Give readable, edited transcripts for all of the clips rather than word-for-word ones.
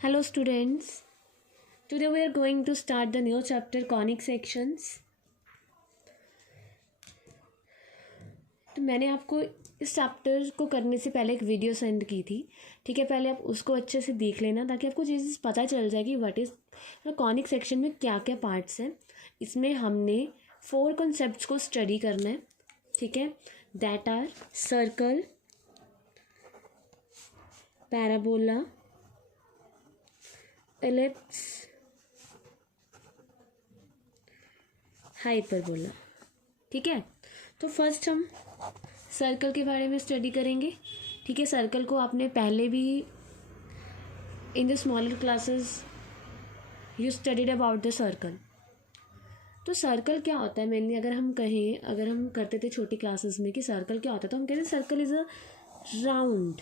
Hello students, today we are going to start the new chapter conic sections. तो मैंने आपको इस chapter को करने से पहले एक वीडियो सेंड की थी, ठीक है। पहले आप उसको अच्छे से देख लेना ताकि आपको चीज़ पता चल जाए कि व्हाट इज़ कॉनिक सेक्शन में क्या क्या पार्ट्स हैं। इसमें हमने 4 कॉन्सेप्ट्स को स्टडी करना है, ठीक है। That are circle, parabola, ellipse, hyperbola, ठीक है। तो फर्स्ट हम सर्कल के बारे में स्टडी करेंगे, ठीक है। सर्कल को आपने पहले भी in the smaller classes you studied about the circle. तो सर्कल क्या होता है मेनली, अगर हम करते थे छोटी क्लासेस में कि सर्कल क्या होता है, तो हम कहते हैं सर्कल इज़ अ राउंड,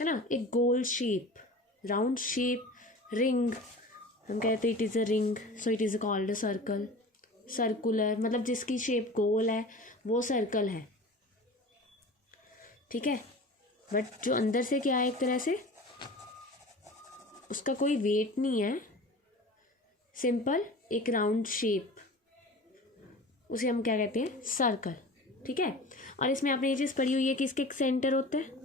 है ना, एक गोल शेप, राउंड शेप, रिंग, हम कहते हैं it is a ring, so it is called a circle. Circular मतलब जिसकी शेप गोल है वो सर्कल है, ठीक है। बट जो अंदर से क्या है, एक तरह से उसका कोई वेट नहीं है, सिंपल एक राउंड शेप, उसे हम क्या कहते हैं, सर्कल, ठीक है। और इसमें आपने ये चीज़ पढ़ी हुई है कि इसके एक सेंटर होता है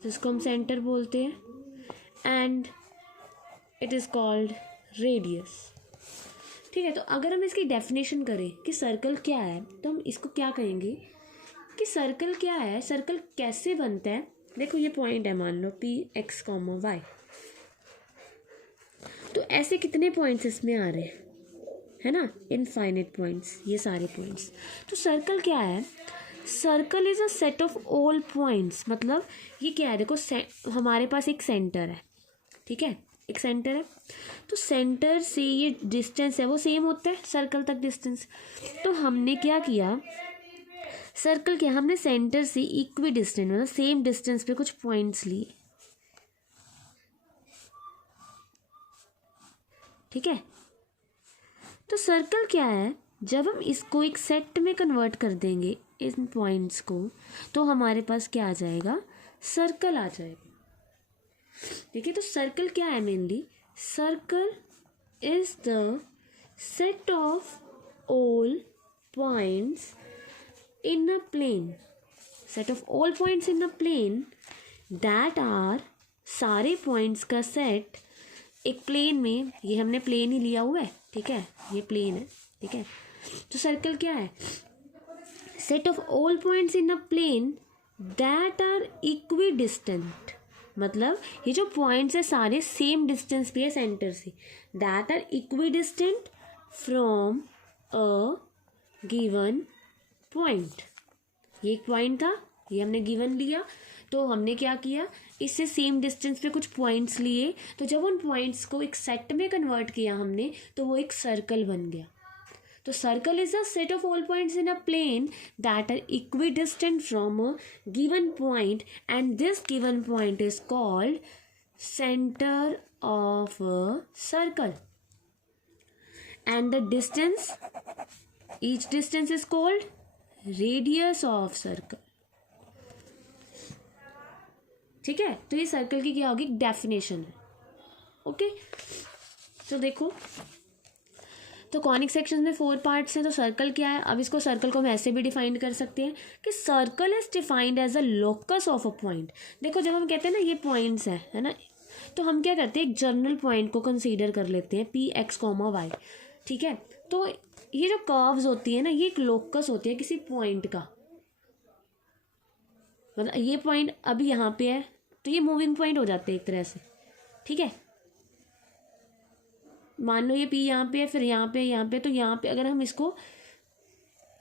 जिसको हम सेंटर बोलते हैं, and it is called radius, ठीक है। तो अगर हम इसकी डेफिनेशन करें कि सर्कल क्या है, तो हम इसको क्या कहेंगे कि सर्कल क्या है, सर्कल कैसे बनता है। देखो ये पॉइंट है, मान लो पी एक्स कॉमा वाई, तो ऐसे कितने पॉइंट्स इसमें आ रहे हैं, है ना, इनफाइनाइट पॉइंट्स, ये सारे पॉइंट्स। तो सर्कल क्या है, circle is a set of all points, मतलब ये क्या है, देखो हमारे पास एक सेंटर है, ठीक है, एक सेंटर है, तो सेंटर से ये डिस्टेंस है वो सेम होता है सर्कल तक डिस्टेंस। तो हमने क्या किया, सर्कल क्या, हमने सेंटर से इक्वी डिस्टेंस मतलब सेम डिस्टेंस पे कुछ पॉइंट्स लिए, ठीक है। तो सर्कल क्या है, जब हम इसको एक सेट में कन्वर्ट कर देंगे इन पॉइंट्स को, तो हमारे पास क्या आ जाएगा, सर्कल आ जाएगा, ठीक है। तो सर्कल क्या है mainly, circle is the set of all points in a plane, set of all points in a plane that are, सारे पॉइंट्स का सेट एक प्लेन में, ये हमने प्लेन ही लिया हुआ है, ठीक है, ये प्लेन है, ठीक है। तो सर्कल क्या है, set of all points in a plane that are equidistant, मतलब ये जो पॉइंट्स है सारे सेम डिस्टेंस पे है सेंटर से, that are equidistant from a given point. ये एक पॉइंट था, ये हमने गिवन लिया, तो हमने क्या किया, इससे सेम डिस्टेंस पे कुछ पॉइंट्स लिए, तो जब उन पॉइंट्स को एक सेट में कन्वर्ट किया हमने, तो वो एक सर्कल बन गया। तो circle is a set of all points in a plane that are equidistant from a given point, and this given point is called centre of a circle, and the distance, each distance is called radius of circle, ठीक है। तो ये circle की क्या होगी, definition है, okay. तो देखो, तो कॉनिक सेक्शन में 4 पार्ट्स हैं, तो सर्कल क्या है, अब इसको सर्कल को हम ऐसे भी डिफाइन कर सकते हैं कि circle is defined as a locus of a point. देखो जब हम कहते हैं ना ये पॉइंट्स हैं, है ना, तो हम क्या करते हैं, एक जनरल पॉइंट को कंसीडर कर लेते हैं पी एक्स कॉमा वाई, ठीक है। तो ये जो कर्व्स होती है ना, ये एक लोकस होती है किसी पॉइंट का, मतलब ये पॉइंट अभी यहाँ पे है, तो ये मूविंग पॉइंट हो जाते हैं एक तरह से, ठीक है। मान लो ये पी यहाँ पे है, फिर यहाँ पे, यहाँ पे, तो यहाँ पे अगर हम इसको,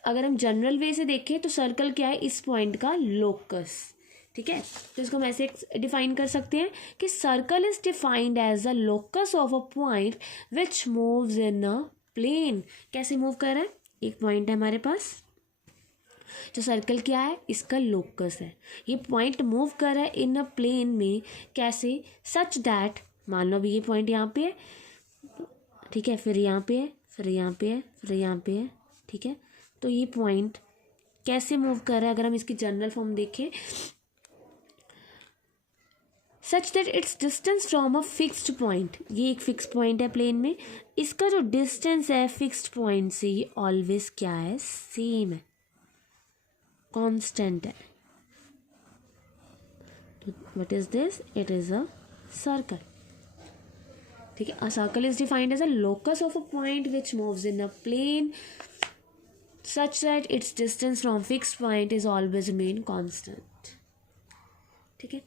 अगर हम जनरल वे से देखें तो सर्कल क्या है, इस पॉइंट का लोकस, ठीक है। तो इसको हम ऐसे डिफाइन कर सकते हैं कि circle is defined as a locus of a point which moves in a plane. कैसे मूव कर रहा है, एक पॉइंट है हमारे पास, जो सर्कल क्या है, इसका लोकस है, ये पॉइंट मूव कर रहा है इन अ प्लेन में, कैसे, सच दैट, मान लो अभी ये पॉइंट यहाँ पे है, ठीक है, फिर यहाँ पे है, फिर यहाँ पे है, फिर यहाँ पे है, ठीक है। तो ये पॉइंट कैसे मूव कर रहा है, अगर हम इसकी जनरल फॉर्म देखें, such that it's distance from a fixed point, ये एक फिक्स पॉइंट है प्लेन में, इसका जो डिस्टेंस है फिक्स्ड पॉइंट से ये ऑलवेज क्या है, सेम है, कांस्टेंट है. तो what is this, it is a circle. ठीक है, a circle is defined as a locus of a point which moves in a plane such that its distance from fixed point is always remain constant. ठीक है,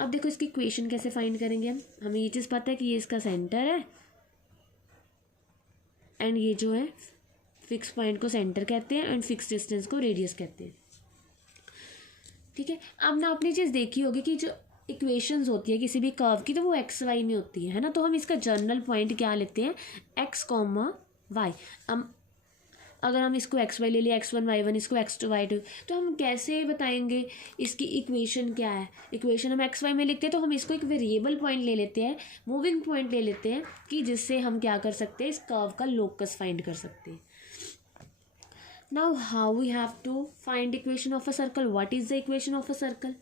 अब देखो इसकी equation कैसे find करेंगे हम. हमें ये चीज़ पता है कि ये इसका सेंटर है एंड ये जो है फिक्स पॉइंट को सेंटर कहते हैं एंड फिक्स डिस्टेंस को रेडियस कहते हैं. ठीक है, अब ना आपने चीज़ देखी होगी कि जो इक्वेशंस होती है किसी भी कर्व की तो वो एक्स वाई में होती है ना. तो हम इसका जनरल पॉइंट क्या लेते हैं, एक्स कॉमा वाई. हम अगर हम इसको एक्स वाई ले लिया, एक्स वन वाई वन, इसको एक्स टू वाई टू, तो हम कैसे बताएंगे इसकी इक्वेशन क्या है. इक्वेशन हम एक्स वाई में लिखते हैं तो हम इसको एक वेरिएबल पॉइंट ले लेते हैं, मूविंग पॉइंट ले लेते हैं कि जिससे हम क्या कर सकते हैं, इस कर्व का लोकस फाइंड कर सकते हैं. Now how we have to find equation of a circle. What is the equation of a circle.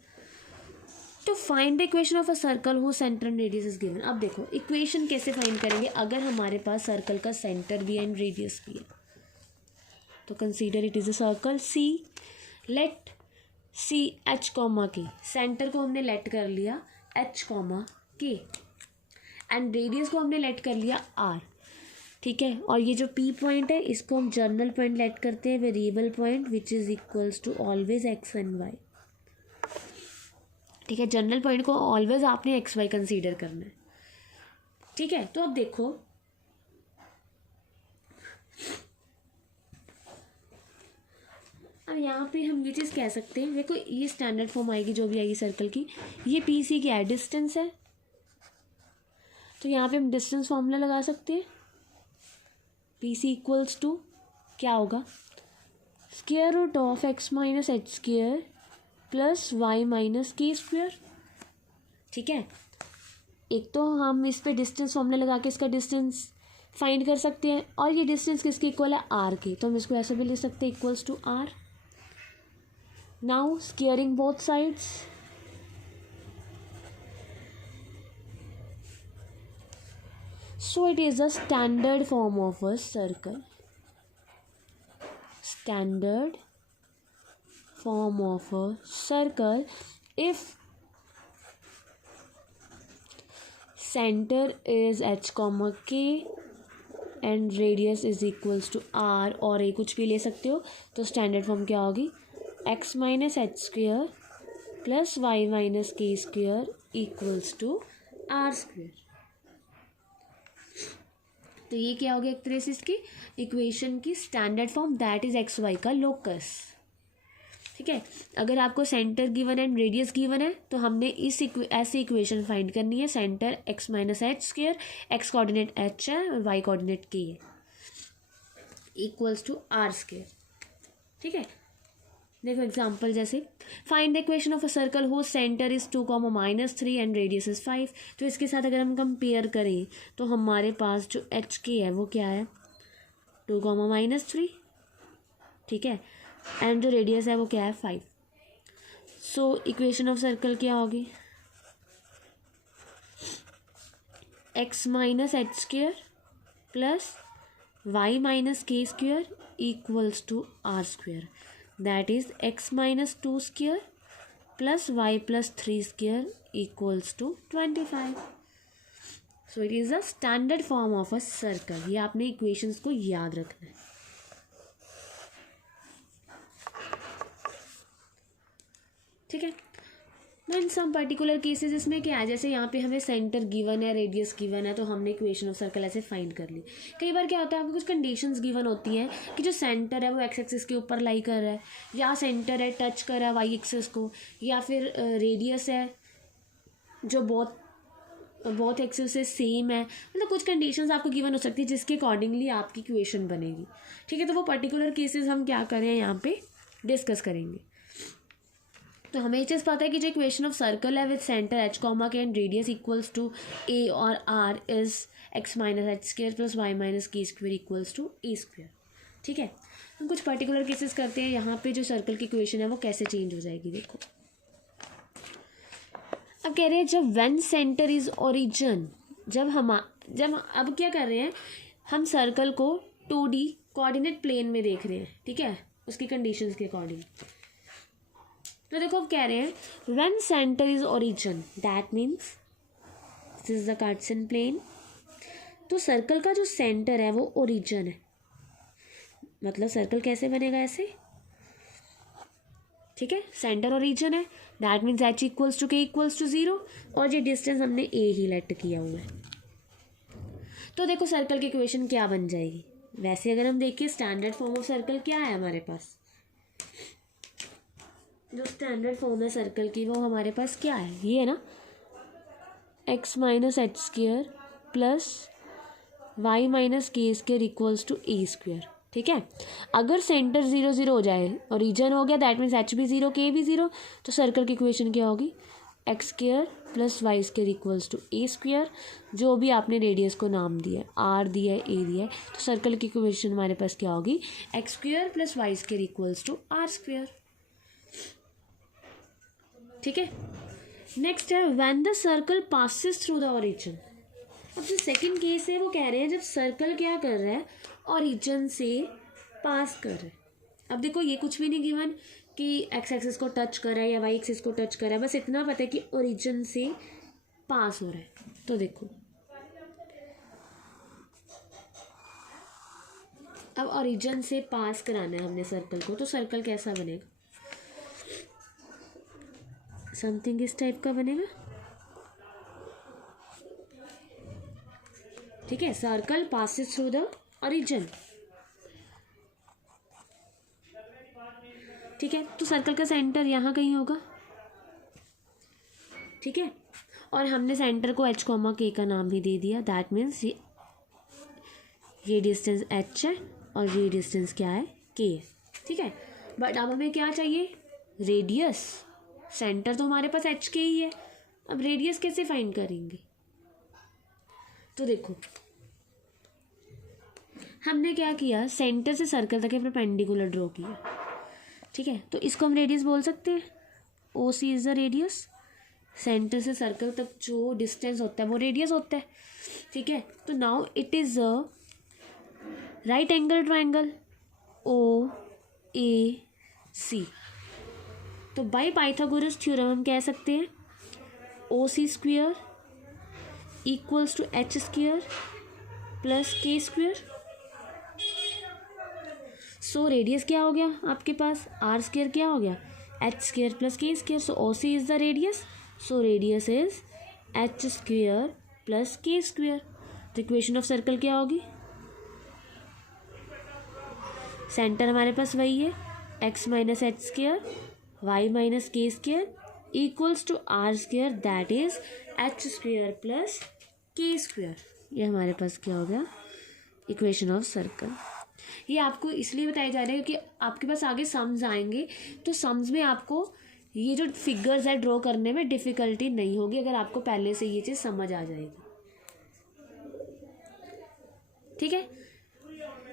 तो find the equation of a circle who centre and radius is given. अब देखो equation कैसे find करेंगे अगर हमारे पास circle का centre भी है एंड रेडियस भी है. तो consider it is a circle C. Let C H comma K, centre को हमने लेट कर लिया एच कॉमा के एंड रेडियस को हमने लेट कर लिया आर. ठीक है, और ये जो पी पॉइंट है इसको हम जनरल पॉइंट लेट करते हैं, variable point which is equals to always X and Y. ठीक है, जनरल पॉइंट को ऑलवेज आपने एक्स वाई कंसीडर करना है. ठीक है, तो अब देखो अब यहाँ पे हम ये चीज़ कह सकते हैं, देखो ये स्टैंडर्ड फॉर्म आएगी जो भी आएगी सर्कल की. ये पी सी क्या है, डिस्टेंस है. तो यहाँ पे हम डिस्टेंस फॉर्मूला लगा सकते हैं. पी सी इक्वल्स टू क्या होगा, square root of X minus H square plus Y minus के स्क्वायर. ठीक है, एक तो हम इस पे डिस्टेंस फॉर्मूला लगा के इसका डिस्टेंस फाइंड कर सकते हैं और ये डिस्टेंस किसके इक्वल है, आर के. तो हम इसको ऐसे भी लिख सकते हैं equals to R. Now squaring both sides, so it is a standard form of a circle. Standard form of a circle if center is h comma k and radius is equals to r. और ये कुछ भी ले सकते हो. तो standard form क्या होगी, x minus h square plus Y minus k square equals to r square. तो ये क्या हो गया एक तरह से इसकी इक्वेशन की standard form, that is x y का लोकस. ठीक है, अगर आपको centre given and radius given है तो हमने इस ऐसी इक्वेशन फाइंड करनी है. Centre x minus h square, x coordinate h है और वाई कोऑर्डिनेट के है, इक्वल्स टू आर स्क्वेयर. ठीक है, देखो एग्जाम्पल जैसे find the equation of a circle who centre is 2 comma minus 3 and radius is 5. तो इसके साथ अगर हम कंपेयर करें तो हमारे पास जो एच के है वो क्या है, 2 कॉमा माइनस 3. ठीक है, एंड जो रेडियस है वो क्या है, 5. सो इक्वेशन ऑफ सर्कल क्या होगी, x minus h square plus Y minus k square equals to r square. That is x minus 2 square plus y plus 3 square equals to 25. So it is a standard form of a circle. ये आपने equations को याद रखना है. ठीक है, इन some particular cases इसमें क्या है, जैसे यहाँ पे हमें सेंटर गिवन है, रेडियस गिवन है, तो हमने इक्वेशन ऑफ सर्कल ऐसे फाइंड कर ली. कई बार क्या होता है आपको कुछ कंडीशंस गिवन होती हैं कि जो सेंटर है वो एक्स एक्सिस के ऊपर लाई कर रहा है, या सेंटर है टच कर रहा है वाई एक्सिस को, या फिर रेडियस है जो बहुत एक्सिस से सेम है. मतलब कुछ कंडीशंस आपको गिवन हो सकती है जिसके अकॉर्डिंगली आपकी इक्वेशन बनेगी. ठीक है, तो वो पर्टिकुलर केसेस हम क्या करें यहाँ पे डिस्कस करेंगे. तो हमें ये चीज़ पता है कि जो इक्वेशन ऑफ सर्कल है विद सेंटर एच कॉमा के and radius equals to a और r is x minus h square plus Y minus k square equals to a square. ठीक है, हम कुछ पर्टिकुलर केसेस करते हैं. यहाँ पे जो सर्कल की इक्वेशन है वो कैसे चेंज हो जाएगी. देखो अब कह रहे हैं जब व्हेन सेंटर इज ओरिजिन, जब अब क्या कर रहे हैं हम सर्कल को 2D कोऑर्डिनेट प्लेन में देख रहे हैं, ठीक है, उसकी कंडीशंस के अकॉर्डिंग। तो देखो अब कह रहे हैं when centre is origin that means this is the Cartesian plane. तो सर्कल का जो सेंटर है वो ओरिजिन है, मतलब सर्कल कैसे बनेगा ऐसे, ठीक है, सेंटर ओरिजिन है, that means h equals to k equals to 0 और ये डिस्टेंस हमने a ही लेट किया हुआ है। तो देखो सर्कल की इक्वेशन क्या बन जाएगी, वैसे अगर हम देखिए स्टैंडर्ड फॉर्म ऑफ सर्कल क्या है हमारे पास, जो स्टैंडर्ड फॉर्म है सर्कल की वो हमारे पास क्या है, ये है ना, x minus h square plus Y minus k square equals to a square, ठीक है। अगर सेंटर 0 0 हो जाए और रीजन हो गया दैट मीन्स h भी 0 k भी 0, तो सर्कल की इक्वेशन क्या होगी, x square plus y square equals to a square, जो भी आपने रेडियस को नाम दिया है, आर दिया है, ए दिया है, तो सर्कल की इक्वेशन हमारे पास क्या होगी, x square plus y square equals to r square, ठीक है। नेक्स्ट है when the circle passes through the origin. अब जो सेकंड केस है वो कह रहे हैं जब सर्कल क्या कर रहा है, ओरिजिन से पास कर रहा है। अब देखो ये कुछ भी नहीं गिवन कि एक्स एक्सिस को टच कर रहा है या वाई एक्सिस को टच कर रहा है, बस इतना पता है कि ओरिजिन से पास हो रहा है। तो देखो अब ओरिजिन से पास कराना है हमने सर्कल को, तो सर्कल कैसा बनेगा, समथिंग इस टाइप का बनेगा, ठीक है। Circle passes through the origin, ठीक है। तो सर्कल का सेंटर यहाँ कहीं होगा, ठीक है, और हमने सेंटर को h कॉमा k का नाम भी दे दिया, दैट मीन्स ये डिस्टेंस h है और ये डिस्टेंस क्या है, k है, ठीक है। बट अब हमें क्या चाहिए, रेडियस, सेंटर तो हमारे पास h k ही है, अब रेडियस कैसे फाइंड करेंगे। तो देखो हमने क्या किया, सेंटर से सर्कल तक परपेंडिकुलर ड्रॉ किया, ठीक है, तो इसको हम रेडियस बोल सकते हैं, o c is the radius, centre से सर्कल तक जो डिस्टेंस होता है वो रेडियस होता है, ठीक है। तो now it is a right angle triangle o a c. तो बाय पाइथागोरस थ्योरम हम कह सकते हैं o c square equals to h square plus k square. So radius क्या हो गया आपके पास, आर स्क्वेयर क्या हो गया, h square plus k square, so o c is the radius, so radius is h square plus k square. तो equation of circle क्या होगी, सेंटर हमारे पास वही है, x minus h square y minus k square equals to r square, that is h square plus k square. ये हमारे पास क्या हो गया, इक्वेशन ऑफ सर्कल। ये आपको इसलिए बताया जा रहा है कि आपके पास आगे सम्स आएंगे, तो सम्स में आपको ये जो फिगर्स है ड्रॉ करने में डिफ़िकल्टी नहीं होगी अगर आपको पहले से ये चीज़ समझ आ जाएगी, ठीक है।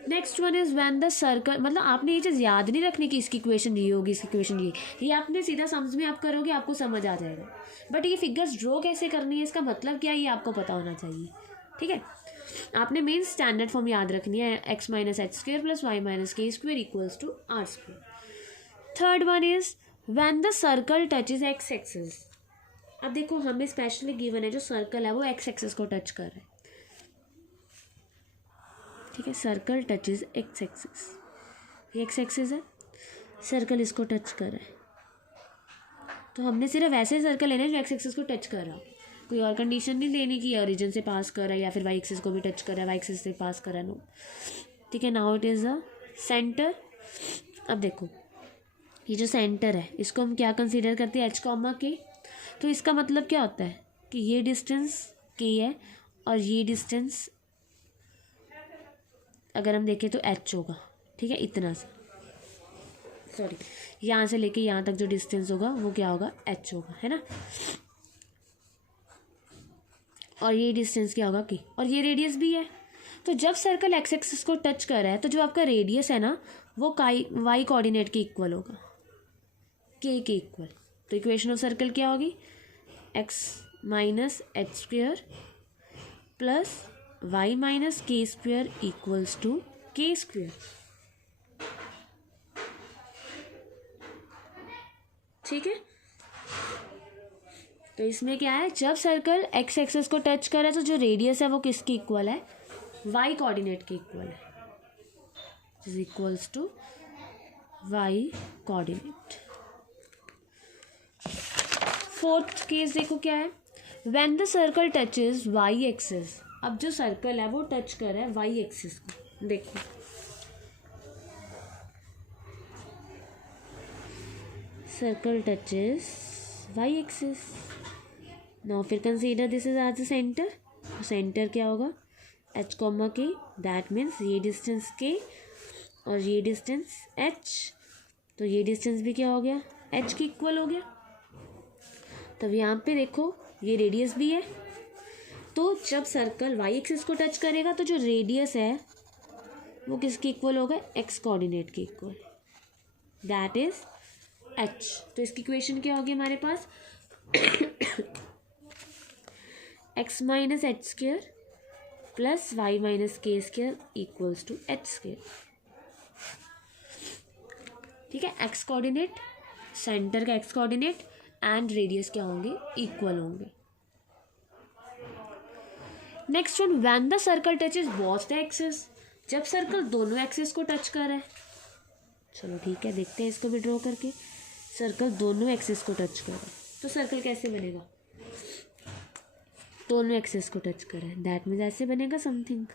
Next one is when the circle, मतलब आपने ये चीज़ याद नहीं रखनी कि इसकी इक्वेशन ये होगी, इसकी इक्वेशन ये आपने सीधा सम्स में आप करोगे आपको समझ आ जाएगा, बट ये फिगर्स ड्रॉ कैसे करनी है, इसका मतलब क्या है, ये आपको पता होना चाहिए, ठीक है। आपने मेन स्टैंडर्ड फॉर्म याद रखनी है, x minus h square plus Y minus k square equals to r square. Third one is when the circle touches x axis. अब देखो हमें स्पेशली गिवन है जो सर्कल है वो एक्स एक्सिस को टच कर रहा है, ठीक है, सर्कल टचेज एक्स एक्सिस, ये एक्स एक्सिस है, सर्कल इसको टच कर रहा है, तो हमने सिर्फ ऐसे सर्कल लेना है जो एक्स एक्सिस को टच कर रहा हो, कोई और कंडीशन नहीं लेनी कि ओरिजिन से पास कर रहा है या फिर वाई एक्सिस को भी टच कर रहा है, वाई एक्सिस से पास कर रहा है, नो, ठीक है। Now it is a centre. अब देखो ये जो सेंटर है इसको हम क्या कंसीडर करते हैं, एच कॉमा के, तो इसका मतलब क्या होता है कि ये डिस्टेंस के है और ये डिस्टेंस अगर हम देखें तो एच होगा, ठीक है, इतना सा, सॉरी यहाँ से लेके यहाँ तक जो डिस्टेंस होगा वो क्या होगा, एच होगा, है ना, और ये डिस्टेंस क्या होगा की, और ये रेडियस भी है। तो जब सर्कल एक्स एक्सिस को टच कर रहा है तो जो आपका रेडियस है ना वो वाई कोऑर्डिनेट के इक्वल होगा, के इक्वल। तो इक्वेशन ऑफ सर्कल क्या होगी, x minus h square plus Y minus k square equals to k square. ठीक है, तो इसमें क्या है, जब सर्कल एक्स एक्सेस को टच करे तो जो रेडियस है वो किसके इक्वल है, वाई कोऑर्डिनेट के इक्वल है, is equals to y coordinate. Fourth case देखो क्या है, when the circle touches y axis. अब जो सर्कल है वो टच कर रहा है वाई एक्सिस को, देखो circle touches y axis. Now फिर consider this is as the centre. Centre क्या होगा, h comma k, that means ये डिस्टेंस के और ये डिस्टेंस एच, तो ये डिस्टेंस भी क्या हो गया, एच के इक्वल हो गया। तब यहाँ पे देखो ये रेडियस भी है, तो जब सर्कल वाई एक्सिस को टच करेगा तो जो रेडियस है वो किसके इक्वल होगा, एक्स कोऑर्डिनेट के इक्वल, दैट इज एच। तो इसकी इक्वेशन क्या होगी हमारे पास, x minus h square plus Y minus k square equals to h square. ठीक है, एक्स कोऑर्डिनेट, सेंटर का एक्स कोऑर्डिनेट एंड रेडियस क्या होंगे, इक्वल होंगे। Next one, when the circle touches both the axes. जब सर्कल दोनों access को touch कर रहा है, चलो ठीक है देखते हैं इसको भी ड्रॉ करके। सर्कल दोनों एक्सेस को टच कर रहा है तो सर्कल कैसे बनेगा, दोनों एक्सेस को टच कर रहा है, दैट मीन्स ऐसे बनेगा समथिंग,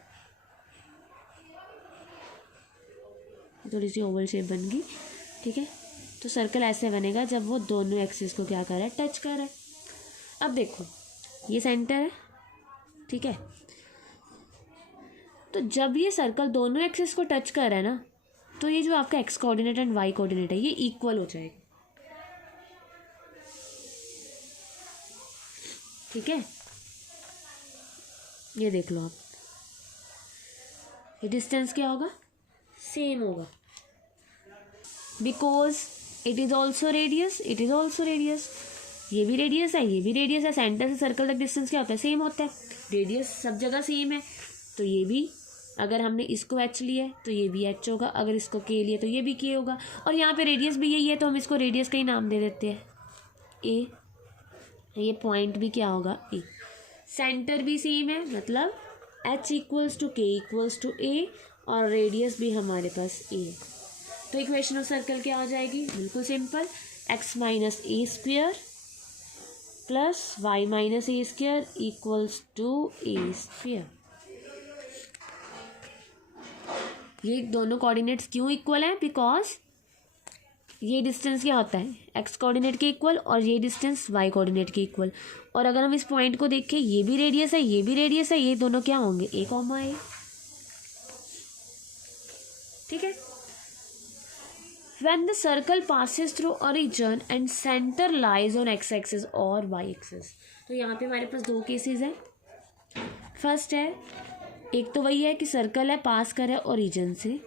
थोड़ी सी ओवल शेप बन गई। ठीक है, तो सर्कल ऐसे बनेगा जब वो दोनों एक्सिस को क्या कर रहा है, टच कर रहा है। अब देखो ये सेंटर है, ठीक है, तो जब ये सर्कल दोनों एक्सिस को टच कर रहा है ना, तो ये जो आपका x coordinate and y coordinate है ये इक्वल हो जाएगा। ठीक है, ये देख लो आप, ये डिस्टेंस क्या होगा, सेम होगा, because it is also radius, it is also radius, ये भी रेडियस है, ये भी रेडियस है, सेंटर से सर्कल तक डिस्टेंस क्या होता है, सेम होता है, रेडियस सब जगह सेम है, तो ये भी, अगर हमने इसको एच लिया है तो ये भी एच होगा, अगर इसको के लिए तो ये भी के होगा, और यहाँ पे रेडियस भी यही है तो हम इसको रेडियस का ही नाम दे देते हैं ए, ये पॉइंट भी क्या होगा, ए। सेंटर भी सेम है, मतलब एच इक्वल्स टू के इक्वल्स टू ए, और रेडियस भी हमारे पास ए है, तो इक्वेशन ऑफ सर्कल क्या हो जाएगी, बिल्कुल simple, x minus a square plus Y minus a square equals to a square. ये दोनों कोऑर्डिनेट्स क्यों इक्वल हैं, बिकॉज ये डिस्टेंस क्या होता है, एक्स कोऑर्डिनेट के इक्वल, और ये डिस्टेंस वाई कोऑर्डिनेट के इक्वल, और अगर हम इस पॉइंट को देखें ये भी रेडियस है, ये भी रेडियस है, ये दोनों क्या होंगे, ए कॉमा ए। ठीक है, when the circle passes through origin and center lies on x axis और y axis। तो यहाँ पे हमारे पास दो केसेस हैं। फर्स्ट है, एक तो वही है कि सर्कल है, पास करे ओरिजिन से,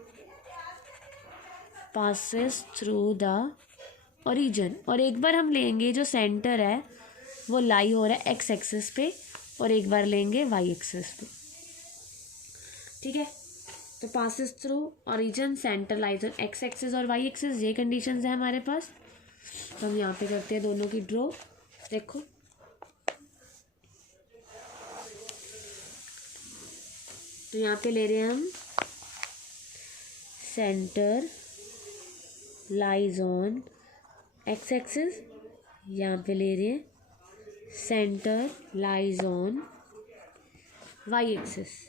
passes through the origin, और एक बार हम लेंगे जो सेंटर है वो लाई हो रहा है x एक्सिस पे, और एक बार लेंगे y एक्सिस पे। ठीक है, तो passes through origin, centre lies on x axis और वाई एक्सिस, ये कंडीशंस है हमारे पास। तो हम यहाँ पे करते हैं दोनों की ड्रॉ, देखो तो यहाँ पे ले रहे हैं हम centre lies on x axis, यहाँ पे ले रहे हैं centre lies on y axis.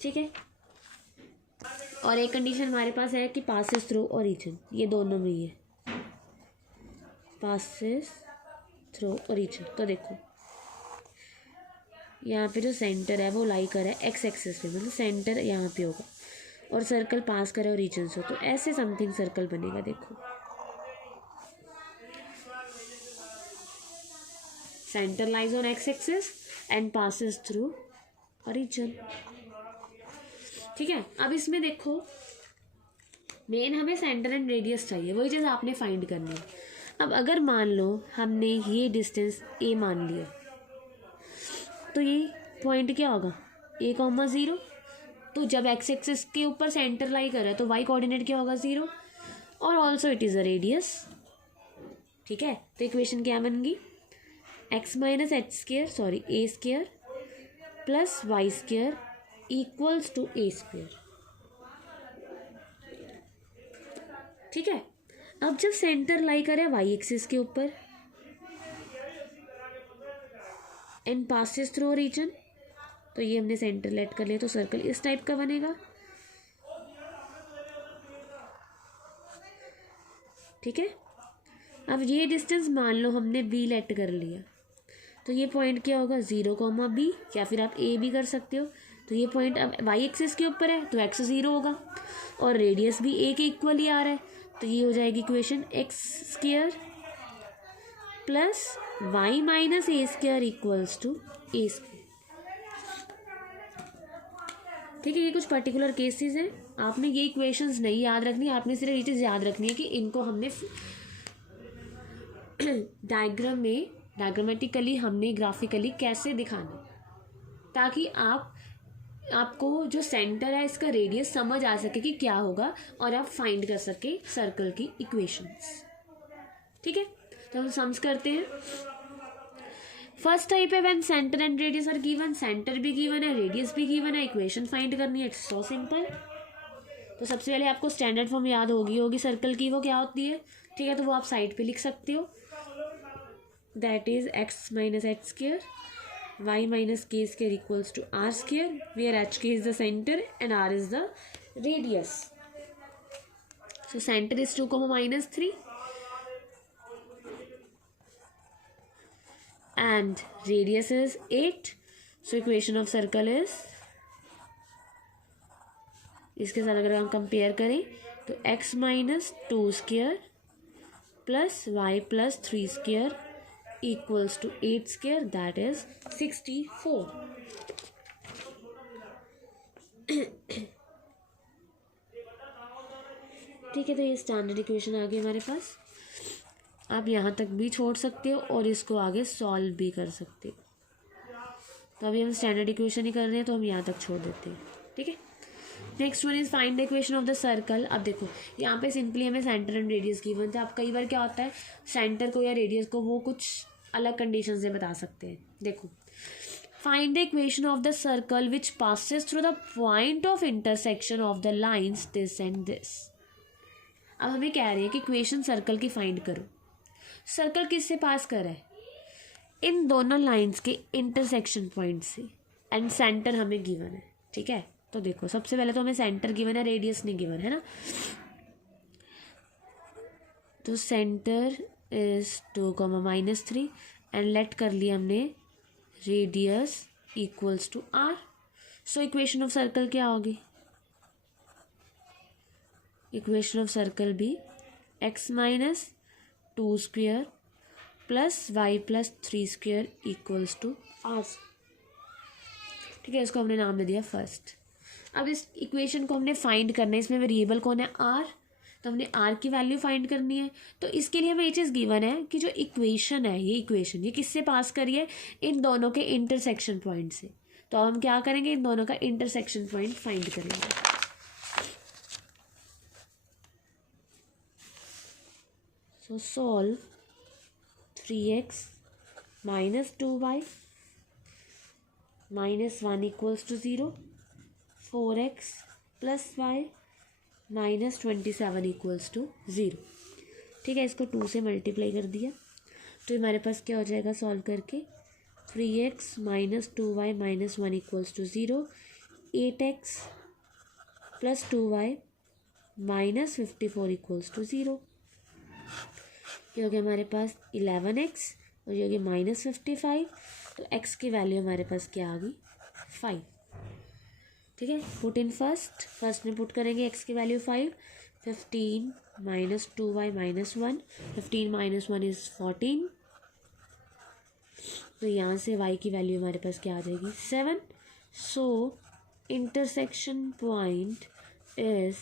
ठीक है, और एक कंडीशन हमारे पास है कि पासिस थ्रू ओरिजिन, ये दोनों में ही है, पासिस थ्रू ओरिजिन। तो देखो यहाँ पे जो सेंटर है वो लाई कर है एक्स एक्सिस पे, मतलब सेंटर यहाँ पे होगा, और सर्कल पास करे ओरिजिन से, तो ऐसे समथिंग सर्कल बनेगा। देखो centre lies on x axis and passes through origin. ठीक है, अब इसमें देखो मेन हमें सेंटर एंड रेडियस चाहिए, वही चीज़ आपने फाइंड करनी है। अब अगर मान लो हमने ये डिस्टेंस ए मान लिया, तो ये पॉइंट क्या होगा, a, 0। तो जब एक्स एक्सिस के ऊपर सेंटर लाई कर रहा है तो वाई कोऑर्डिनेट क्या होगा, 0। और also it is a radius. ठीक है, तो इक्वेशन क्या बन गई, x minus h square sorry a square plus y square equals to a square. ठीक है, अब जब सेंटर लाई करे वाई एक्सिस के ऊपर एंड पासिस थ्रू रीजन, तो ये हमने सेंटर लेट कर लिया, तो सर्कल इस टाइप का बनेगा। ठीक है, अब ये डिस्टेंस मान लो हमने बी लेट कर लिया, तो ये पॉइंट क्या होगा, 0, बी, या फिर आप ए भी कर सकते हो। तो ये पॉइंट अब वाई एक्सिस के ऊपर है तो एक्स 0 होगा और रेडियस भी ए के इक्वल ही आ रहा है, तो ये हो जाएगी equation x square plus Y minus a square equals to a square. ठीक है, ये कुछ पर्टिकुलर केसेस हैं, आपने ये इक्वेशंस नहीं याद रखनी, आपने सिर्फ ये चीज़ याद रखनी है कि इनको हमने डायग्राम में डायग्रामेटिकली हमने ग्राफिकली कैसे दिखाना, ताकि आपको जो सेंटर है इसका रेडियस समझ आ सके कि क्या होगा और आप फाइंड कर सके सर्कल की इक्वेशंस। ठीक है, तो हम सम्स करते हैं। फर्स्ट टाइप है when centre and radius are given, centre भी गिवन है, रेडियस भी गिवन है, इक्वेशन फाइंड करनी है, इट्स सो सिंपल। तो सबसे पहले आपको स्टैंडर्ड फॉर्म याद होगी सर्कल की, वो क्या होती है। ठीक है, तो वो आप साइड पे लिख सकते हो, that is x minus h square y minus k square equals to r square, where h k is the centre and r is the radius. So centre is 2, -3 and radius is 8. So equation of circle is, इसके साथ अगर हम compare करें तो x minus 2 square plus y plus 3 square equals to 8 square, that is 64। ठीक है, तो ये स्टैंडर्ड इक्वेशन आ गई हमारे पास। आप यहाँ तक भी छोड़ सकते हो और इसको आगे सॉल्व भी कर सकते हो। तो अभी हम स्टैंडर्ड इक्वेशन ही कर रहे हैं तो हम यहाँ तक छोड़ देते हैं। ठीक है, next one is find the equation of the circle. अब देखो यहाँ पे सिंपली हमें सेंटर एंड रेडियस गिवन था। अब कई बार क्या होता है, सेंटर को या रेडियस को वो कुछ अलग कंडीशन से बता सकते हैं। देखो, find the equation of the circle which passes through the point of intersection of the lines this and this. अब हमें कह रहे हैं कि इक्वेशन सर्कल की फाइंड करो। सर्कल किससे पास कर रहा है, इन दोनों लाइंस के इंटरसेक्शन पॉइंट से, एंड सेंटर हमें गिवन है। ठीक है, तो देखो सबसे पहले तो हमें सेंटर गिवन है, रेडियस नहीं गिवन है ना। तो सेंटर इज 2, -3 एंड लेट कर लिया हमने radius equals to r. So equation of circle क्या होगी, इक्वेशन ऑफ सर्कल भी x minus 2 square plus y plus 3 square equals to r. ठीक है, इसको हमने नाम दे दिया फर्स्ट। अब इस इक्वेशन को हमने फाइंड करना है, इसमें वेरिएबल कौन है, आर, तो हमने आर की वैल्यू फाइंड करनी है। तो इसके लिए हमें ये चीज़ गिवन है कि जो इक्वेशन है, ये इक्वेशन ये किससे पास करी है, इन दोनों के इंटरसेक्शन पॉइंट से। तो हम क्या करेंगे, इन दोनों का इंटरसेक्शन पॉइंट फाइंड करेंगे। So solve 3x minus 2y minus 1 equals to 0, 4x plus y minus 27 equals to 0। ठीक है, इसको 2 से मल्टीप्लाई कर दिया तो हमारे पास क्या हो जाएगा सॉल्व करके, 3x minus 2y minus 1 equals to 0, 8x plus 2y minus 54 equals to 0। ये हो गया हमारे पास 11x और ये हो गया -55। तो x की वैल्यू हमारे पास क्या आ गई, 5। ठीक है, पुट इन फर्स्ट में पुट करेंगे x की value 5, 15 minus 2y minus 1, 15 minus 1 is 14। तो यहाँ से y की वैल्यू हमारे पास क्या आ जाएगी, 7। सो इंटरसेक्शन पॉइंट इज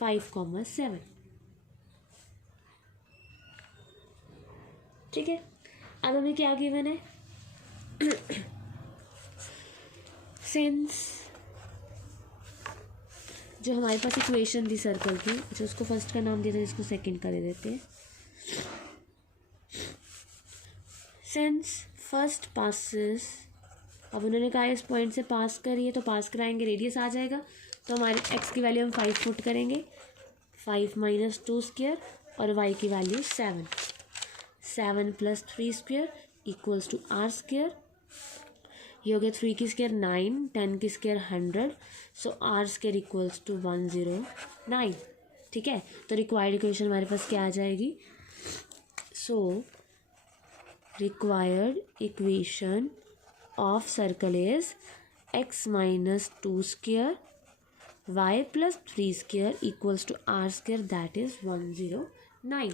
5, 7। ठीक है, अब हमें क्या गिवन है, सिंस जो हमारे पास इक्वेशन थी सर्कल की, अच्छा उसको फर्स्ट का नाम दिया था, इसको सेकंड का दे देते हैं। सिंस फर्स्ट पासिस, अब उन्होंने कहा इस पॉइंट से पास करिए, तो पास कराएंगे रेडियस आ जाएगा, तो हमारे एक्स की वैल्यू हम 5 पुट करेंगे, 5 माइनस 2 स्क्वायर, और वाई की value 7, 7 plus 3 square equals to r square, ये हो गया 3 की स्क्वायर 9, 10 की square 100, so r square equals to 109। ठीक है, तो रिक्वायर्ड इक्वेशन हमारे पास क्या आ जाएगी, so required equation of circle is x minus 2 square y plus 3 square equals to r square, that is 109।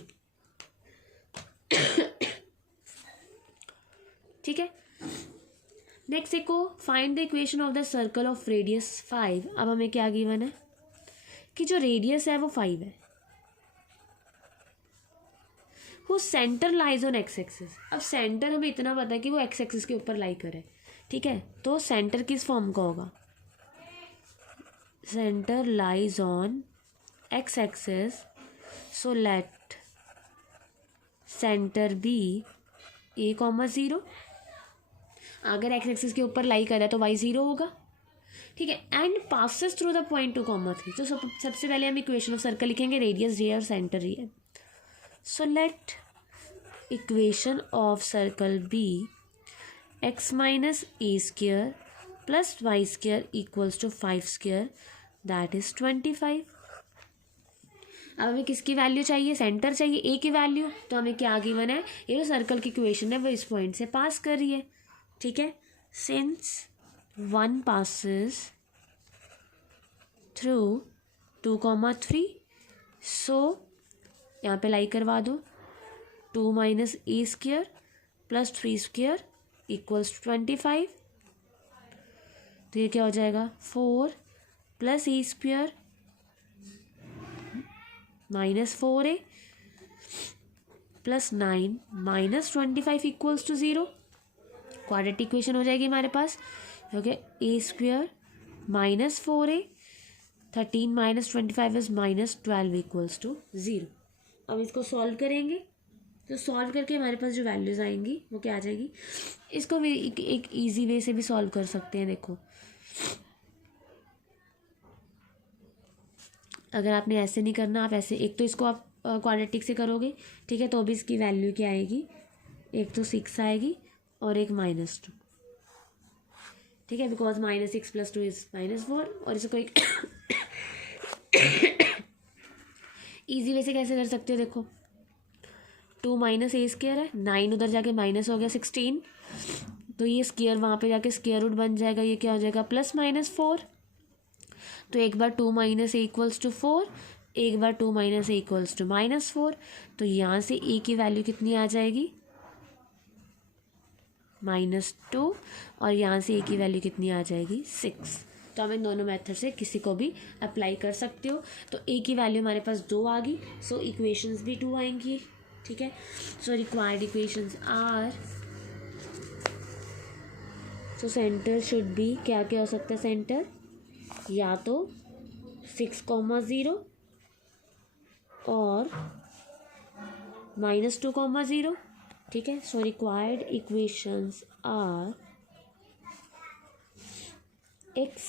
ठीक है, नेक्स्ट देखो, find the equation of the circle of radius 5। अब हमें क्या गिवन है कि जो रेडियस है वो 5 है, वो centre lies on x axis. अब सेंटर हमें इतना पता है कि वो एक्स एक्सिस के ऊपर लाई करे, ठीक है, तो सेंटर किस फॉर्म का होगा, centre lies on x axis, so let centre be a, 0। अगर एक्स एक्सिस के ऊपर लाई करे तो y 0 होगा, ठीक है, and passes through the point 2, 3। तो सबसे पहले हम इक्वेशन ऑफ सर्कल लिखेंगे, रेडियस ये और सेंटर ये। So let equation of circle be x minus a square plus y square equals to 5 square, that is 25। अब हमें किसकी वैल्यू चाहिए, सेंटर चाहिए, ए की वैल्यू, तो हमें क्या गिवन है, ये जो सर्कल की इक्वेशन है वो इस पॉइंट से पास कर रही है। ठीक है, सिंस 1 passes थ्रू 2, 3, सो यहाँ पे लाई करवा दो, 2 minus a square plus 3 square equals 25। तो ये क्या हो जाएगा, 4 plus a square minus 4a plus 9 minus 25 equals to 0। Quadratic equation हो जाएगी हमारे पास, okay, a square minus 4a, 13 minus 25 is minus 12 equals to 0। अब इसको सॉल्व करेंगे, तो सॉल्व करके हमारे पास जो वैल्यूज़ आएंगी वो क्या आ जाएगी, इसको भी एक ईजी वे से भी सॉल्व कर सकते हैं। देखो, अगर आपने ऐसे नहीं करना, आप ऐसे, एक तो इसको आप क्वाड्रेटिक से करोगे, ठीक है, तो भी इसकी वैल्यू क्या आएगी, एक तो 6 आएगी और एक -2, ठीक है, बिकॉज -6 + 2 इज -4। और इसको एक ईजी वे से कैसे कर सकते हो, देखो 2 माइनस ए स्क्वायर है, 9 उधर जाके माइनस हो गया 16, तो ये स्क्वायर वहाँ पे जाके स्क्वायर रूट बन जाएगा, ये क्या हो जाएगा +-4। तो एक बार 2 माइनस ए इक्वल्स टू 4, एक बार 2 माइनस ए इक्वल्स टू -4, तो यहाँ से ए की वैल्यू कितनी आ जाएगी, -2, और यहाँ से ए की वैल्यू कितनी आ जाएगी, 6। तो हम इन दोनों मेथड से किसी को भी अप्लाई कर सकते हो। तो ए की वैल्यू हमारे पास 2 आ गई, सो इक्वेशंस भी 2 आएंगी। ठीक है, सो required equations are, so centre should be, क्या क्या हो सकता है सेंटर, या तो 6, 0 और -2, 0। ठीक है, सो required equations are x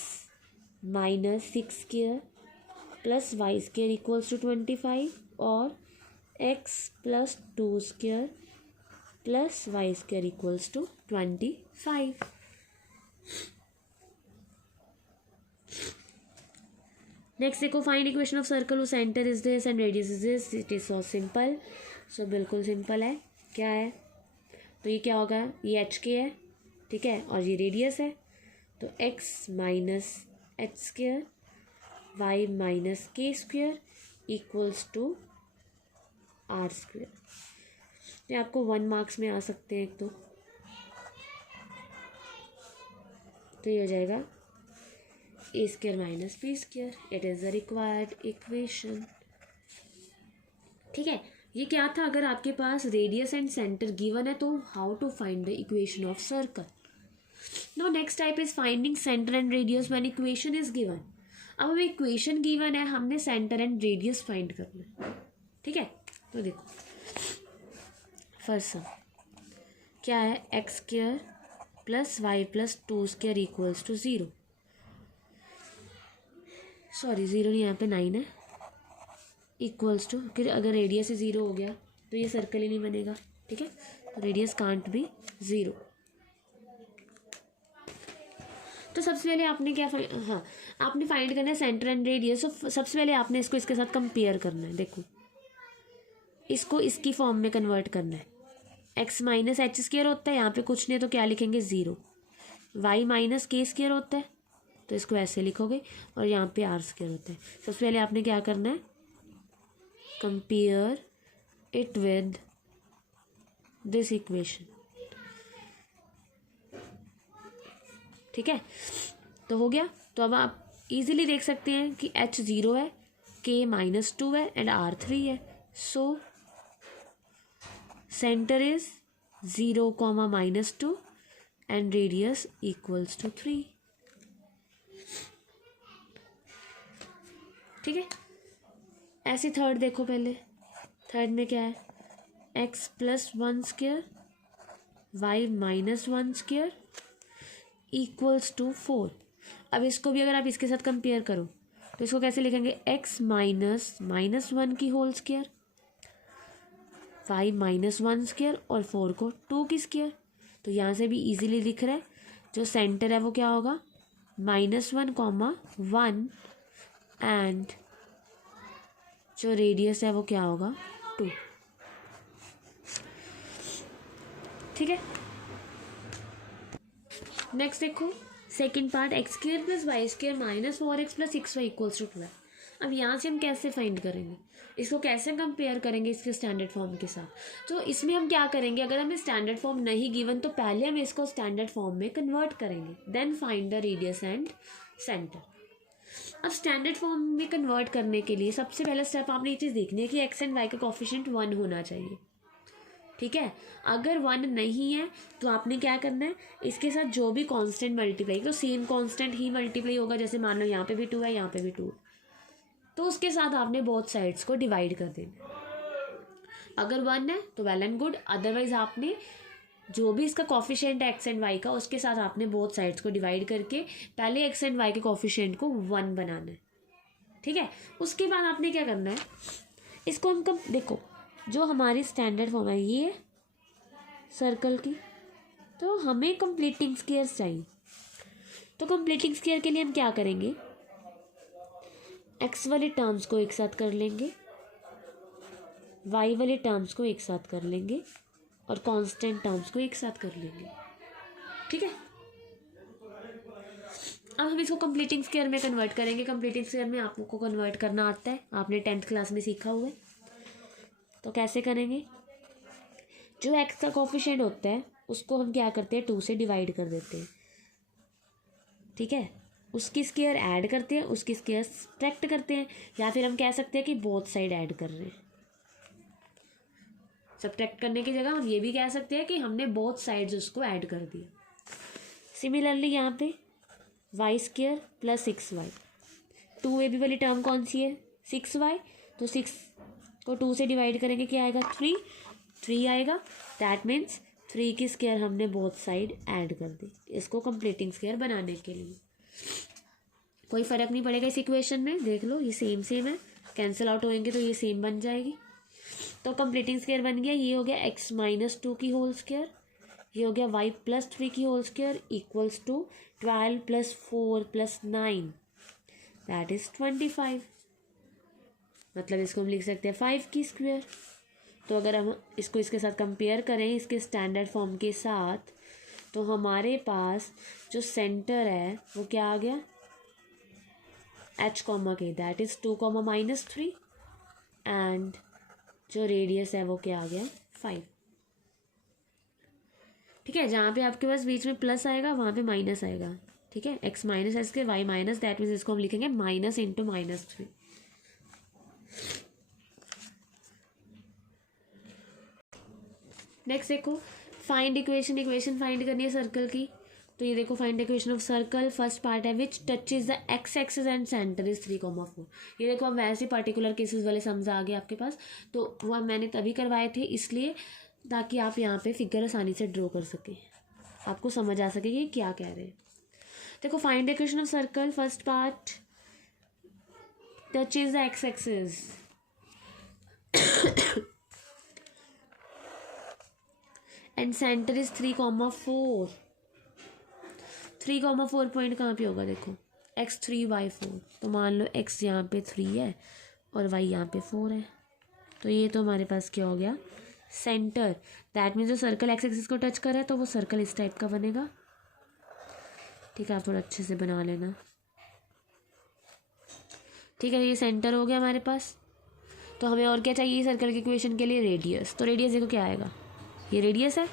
minus 6 square plus y square equals to 25, और x plus 2 square plus y square equals to 25। Next देखो, find equation of circle who centre is this and radius is this. It is so simple, so बिल्कुल simple है। क्या है, तो ये क्या होगा, ये एच के है, ठीक है, और ये रेडियस है, तो x minus H square y minus के square equals to r square. ये आपको 1 मार्क्स में आ सकते हैं एक तो ये हो जाएगा a square minus b square. It is the required equation. ठीक है, ये क्या था, अगर आपके पास रेडियस एंड सेंटर गिवन है तो how to find the equation of circle. Now next type is finding centre and radius when equation is given. अब हमें इक्वेशन गिवन है, हमने सेंटर एंड रेडियस फाइंड करना है. ठीक है, तो देखो फर्स्ट सम क्या है, x square plus y plus 2 square equals to 0. Sorry 0 नहीं, यहाँ पे 9 है. इक्वल्स टू, फिर अगर रेडियस ही 0 हो गया तो ये सर्कल ही नहीं बनेगा. ठीक है, तो रेडियस कांट बी 0. तो सबसे पहले आपने क्या आपने फाइंड करना है सेंटर एंड रेडियस. तो सबसे पहले आपने इसको इसके साथ कंपेयर करना है. देखो इसको इसकी फॉर्म में कन्वर्ट करना है. एक्स माइनस एच स्क्वायर होता है, यहाँ पे कुछ नहीं है तो क्या लिखेंगे 0. वाई माइनस के स्क्वायर होता है तो इसको ऐसे लिखोगे, और यहाँ पे आर स्क्वायर होता है. सबसे पहले आपने क्या करना है, compare it with this equation. ठीक है, तो हो गया. तो अब आप इजीली देख सकते हैं कि h 0 है, k -2 है एंड r 3 है. So centre is 0, -2 and radius equals to 3. ठीक है, ऐसे थर्ड देखो. पहले थर्ड में क्या है, x plus 1 square y minus 1 square equals to 4. अब इसको भी अगर आप इसके साथ कंपेयर करो तो इसको कैसे लिखेंगे, x -1 की होल स्क्वायर, वाई -1 स्क्वायर और 4 को 2 की स्क्वायर. तो यहाँ से भी इजीली दिख रहा है जो सेंटर है वो क्या होगा, -1, 1 एंड जो रेडियस है वो क्या होगा 2. ठीक है, नेक्स्ट देखो second part, x square plus y square -4x plus 6y equals to 12. अब यहाँ से हम कैसे फाइंड करेंगे, इसको कैसे कंपेयर करेंगे इसके स्टैंडर्ड फॉर्म के साथ. तो इसमें हम क्या करेंगे, अगर हमें स्टैंडर्ड फॉर्म नहीं गिवन तो पहले हम इसको स्टैंडर्ड फॉर्म में कन्वर्ट करेंगे, then find the radius and centre. अब स्टैंडर्ड फॉर्म में कन्वर्ट करने के लिए सबसे पहला स्टेप आपने ये चीज़ देखनी है कि एक्स एंड वाई का कोफिशिएंट 1 होना चाहिए. ठीक है, अगर 1 नहीं है तो आपने क्या करना है, इसके साथ जो भी कांस्टेंट मल्टीप्लाई, तो सेम कांस्टेंट ही मल्टीप्लाई होगा. जैसे मान लो यहाँ पे भी 2 है, यहाँ पे भी 2 है, तो उसके साथ आपने बोथ साइड्स को डिवाइड कर देना. अगर 1 है तो वेल एंड गुड, अदरवाइज आपने जो भी इसका कोफिशिएंट है एक्स एंड वाई का, उसके साथ आपने बोथ साइड्स को डिवाइड करके पहले एक्स एंड वाई के कोफिशिएंट को 1 बनाना है. ठीक है, उसके बाद आपने क्या करना है, इसको हम देखो जो हमारी स्टैंडर्ड फॉर्म है ये सर्कल की, तो हमें कंप्लीटिंग स्क्वायर्स चाहिए. तो कंप्लीटिंग स्क्वायर के लिए हम क्या करेंगे, एक्स वाले टर्म्स को एक साथ कर लेंगे, वाई वाले टर्म्स को एक साथ कर लेंगे और कांस्टेंट टर्म्स को एक साथ कर लेंगे. ठीक है, अब हम इसको कंप्लीटिंग स्क्वायर में कन्वर्ट करेंगे. कंप्लीटिंग स्क्वायर में आपको कन्वर्ट करना आता है, आपने 10th क्लास में सीखा हुआ है. तो कैसे करेंगे, जो एक्स का कोफिशिएंट होता है उसको हम क्या करते हैं 2 से डिवाइड कर देते हैं. ठीक है, उसकी स्क्वायर ऐड करते हैं, उसकी स्क्वायर सब्ट्रैक्ट करते हैं, या फिर हम कह सकते हैं कि बोथ साइड ऐड कर रहे हैं. सब्ट्रैक्ट करने की जगह हम ये भी कह सकते हैं कि हमने बोथ साइड्स उसको ऐड कर दिया. सिमिलरली यहाँ पे Y square plus 6y, 2ab वाली टर्म कौन सी है 6y, तो 6 को 2 से डिवाइड करेंगे क्या आएगा 3 आएगा. दैट मीन्स 3 की स्क्वायर हमने बोथ साइड ऐड कर दी इसको कंप्लीटिंग स्क्वायर बनाने के लिए. कोई फ़र्क नहीं पड़ेगा इस इक्वेशन में, देख लो ये सेम है, कैंसिल आउट होएंगे तो ये सेम बन जाएगी. तो कंप्लीटिंग स्क्वायर बन गया, ये हो गया x -2 की होल स्क्वायर, ये हो गया y +3 की whole square equals to 12 + 4 + 9 that is 25. मतलब इसको हम लिख सकते हैं 5 की स्क्वायर. तो अगर हम इसको इसके साथ कंपेयर करें इसके स्टैंडर्ड फॉर्म के साथ, तो हमारे पास जो सेंटर है वो क्या आ गया h, k that is 2, -3 and जो रेडियस है वो क्या आ गया 5. ठीक है, जहाँ पे आपके पास बीच में प्लस आएगा वहाँ पे माइनस आएगा. ठीक है, x माइनस है इसके y माइनस, दैट मीन्स इसको हम लिखेंगे -× -3. नेक्स्ट देखो फाइंड इक्वेशन फाइंड करनी है सर्कल की। तो ये देखो find equation of circle, first part है which touches the x axis and centre is 3,4। ये देखो अब वैसे पर्टिकुलर केसेस वाले सम्स आ गए आपके पास, तो वो मैंने तभी करवाए थे इसलिए ताकि आप यहाँ पे फिगर आसानी से ड्रॉ कर सकें, आपको समझ आ सके कि क्या कह रहे हैं। देखो find equation of circle, first part touches the x axis and centre is 3,4। 3,4 point कहाँ पे होगा, देखो x3/4, तो मान लो x यहाँ पे 3 है और y यहाँ पे 4 है, तो ये तो हमारे पास क्या हो गया, सेंटर। दैट मीन्स जो सर्कल एक्स एक्सिस को टच कर रहा है तो वो सर्कल इस टाइप का बनेगा। ठीक है, आप थोड़ा अच्छे से बना लेना। ठीक है, ये सेंटर हो गया हमारे पास। तो हमें और क्या चाहिए सर्कल की इक्वेशन के लिए, रेडियस। तो रेडियस देखो क्या आएगा, ये रेडियस है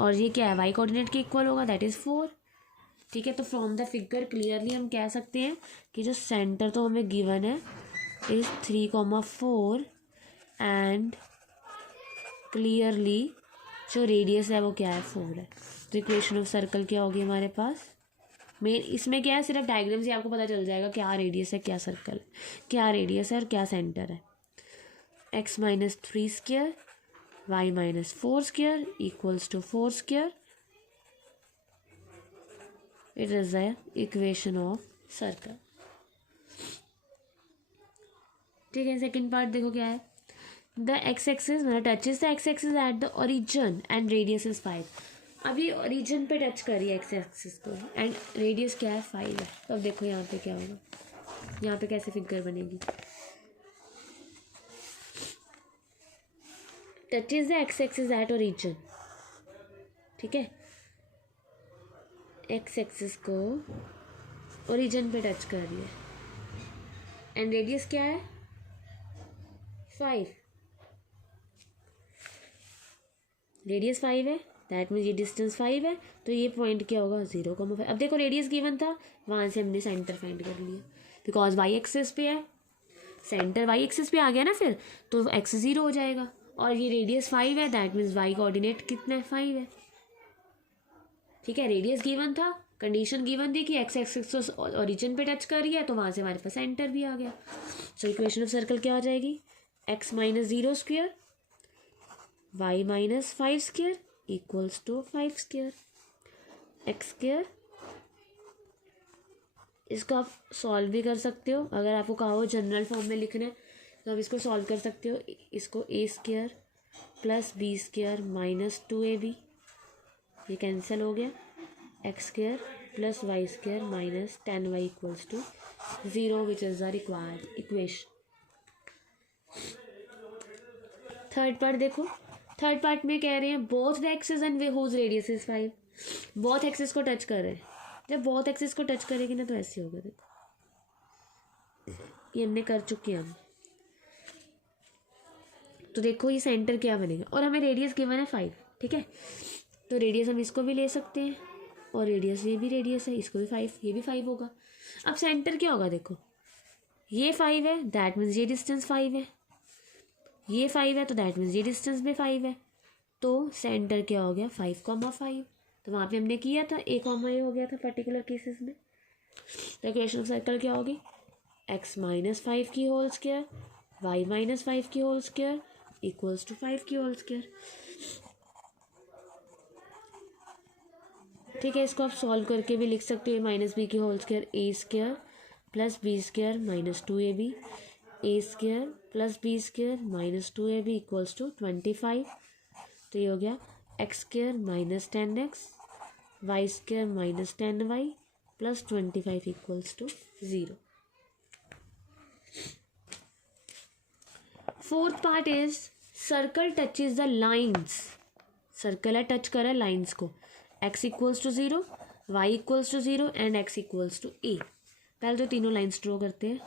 और ये क्या है, वाई कोऑर्डिनेट के इक्वल होगा, दैट इज़ 4। ठीक है, तो फ्रॉम द फिगर क्लियरली हम कह सकते हैं कि जो सेंटर तो हमें गिवन है इज 3,4 एंड क्लियरली जो रेडियस है वो क्या है, 4 है। तो इक्वेशन ऑफ सर्कल क्या होगी हमारे पास, मेन इसमें क्या है, सिर्फ डायग्राम से आपको पता चल जाएगा क्या रेडियस है क्या सर्कल है, क्या रेडियस है और क्या सेंटर है। x-3² y-4² equals to 4²। It is the equation of circle। ठीक है, सेकेंड पार्ट देखो क्या है, द एक्स एक्सिस मतलब touches the x axis at the origin and radius is 5। अभी ओरिजिन पे टच करिए एक्स एक्सिस को एंड रेडियस क्या है, 5 है। तो अब देखो यहाँ पे क्या होगा, यहाँ पे कैसे फिगर बनेगी, touches the x axis at origin. ठीक है, एक्स एक्सिस को ओरिजिन पे टच कर रही है एंड रेडियस क्या है, 5। रेडियस 5 है, दैट मीन्स ये डिस्टेंस 5 है, तो ये पॉइंट क्या होगा, 0,5। अब देखो रेडियस गिवन था, वहाँ से हमने सेंटर फाइंड कर लिया बिकॉज वाई एक्सिस पे है, सेंटर वाई एक्सिस पे आ गया ना, फिर तो एक्स 0 हो जाएगा और ये रेडियस 5 है, दैट मीन्स वाई कोऑर्डिनेट कितना है, 5 है। ठीक है, रेडियस गिवन था, कंडीशन गिवन थी कि एक्स एक्सिस ओरिजिन पे टच कर रही है, तो वहाँ से हमारे पास सेंटर भी आ गया। सो इक्वेशन ऑफ सर्कल क्या हो जाएगी, x-0² y-5² equals to 5²। x², इसको आप सॉल्व भी कर सकते हो, अगर आपको कहा हो जनरल फॉर्म में लिखना है तो आप इसको सॉल्व कर सकते हो। इसको a² + b² - 2ab, ये कैंसिल हो गया, x² + y² - 10y equals to 0 which is the required equation. Third part देखो, थर्ड पार्ट में कह रहे हैं both the axis and whose radius is 5। Both axis को टच कर रहे हैं, जब बोथ एक्सिस को टच करेगी ना तो ऐसे होगा, देखो ये हमने कर चुके हैं हम। तो देखो ये सेंटर क्या बनेगा और हमें रेडियस गिवन है 5। ठीक है, तो रेडियस हम इसको भी ले सकते हैं और रेडियस ये भी रेडियस है, इसको भी 5, ये भी 5 होगा। अब सेंटर क्या होगा, देखो ये 5 है, दैट मीन्स ये डिस्टेंस 5 है, ये 5 है तो दैट मीन्स ये डिस्टेंस भी 5 है, तो सेंटर क्या हो गया, 5,5। तो वहाँ पे हमने किया था a, a हो गया था पर्टिकुलर केसेस में। तो इक्वेशन ऑफ सर्कल क्या होगी, x-5 की होल स्क्वायर y-5 की होल स्क्वायर इक्वल्स टू 5 की होल स्क्वायर। ठीक है, इसको आप सॉल्व करके भी लिख सकते हो, -b की whole square a² + b² - 2ab, a² + b² - 2ab equals to 25। तो ये हो गया x² - 10x y² - 10y + 25 equals to 0। Fourth part is circle touches the lines. Circle है, टच करा लाइन्स को, x equals to 0 y equals to 0 and x equals to a। पहले तो तीनों लाइन्स ड्रॉ करते हैं।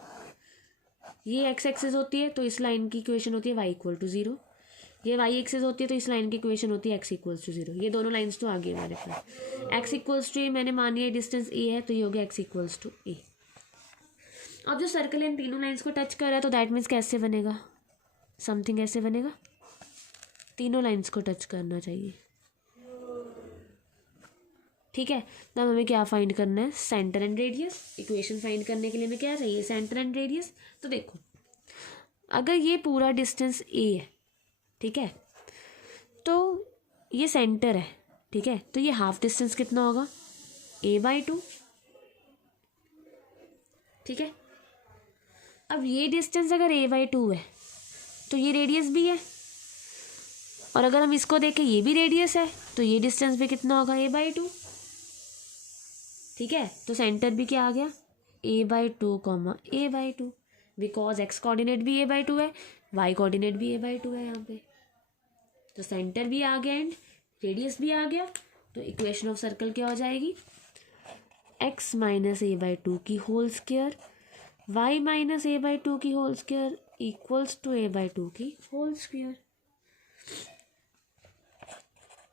ये x एक्सिस होती है तो इस लाइन की इक्वेशन होती है y इक्वल टू 0, ये y एक्सिस होती है तो इस लाइन की इक्वेशन होती है x इक्वल्स टू 0। ये दोनों लाइन्स तो आ गई हमारे पास, x इक्वल्स टू a मैंने मानी है डिस्टेंस a है, तो ये हो गया x इक्वल्स टू a। अब जो सर्कल इन तीनों लाइन्स को टच कर रहा है तो दैट मीन्स कैसे बनेगा, समथिंग ऐसे बनेगा। तीनों लाइंस को टच करना चाहिए। ठीक है, तो हमें क्या फाइंड करना है, centre and radius. Equation find करने के लिए हमें क्या चाहिए, सेंटर एंड रेडियस। तो देखो अगर ये पूरा डिस्टेंस ए है, ठीक है, तो ये सेंटर है, ठीक है, तो ये हाफ डिस्टेंस कितना होगा, a/2। ठीक है, अब ये डिस्टेंस अगर a/2 है तो ये रेडियस भी है, और अगर हम इसको देखें ये भी रेडियस है, तो ये डिस्टेंस भी कितना होगा, a/2। ठीक है, तो सेंटर भी क्या आ गया, a/2 comma a/2, because x coordinate भी a/2 है, वाई कोऑर्डिनेट भी a/2 है यहाँ पे। तो सेंटर भी आ गया एंड रेडियस भी आ गया। तो इक्वेशन ऑफ सर्कल क्या हो जाएगी, x माइनस a/2 की whole square y minus a/2 की whole square equals to a/2 की whole square.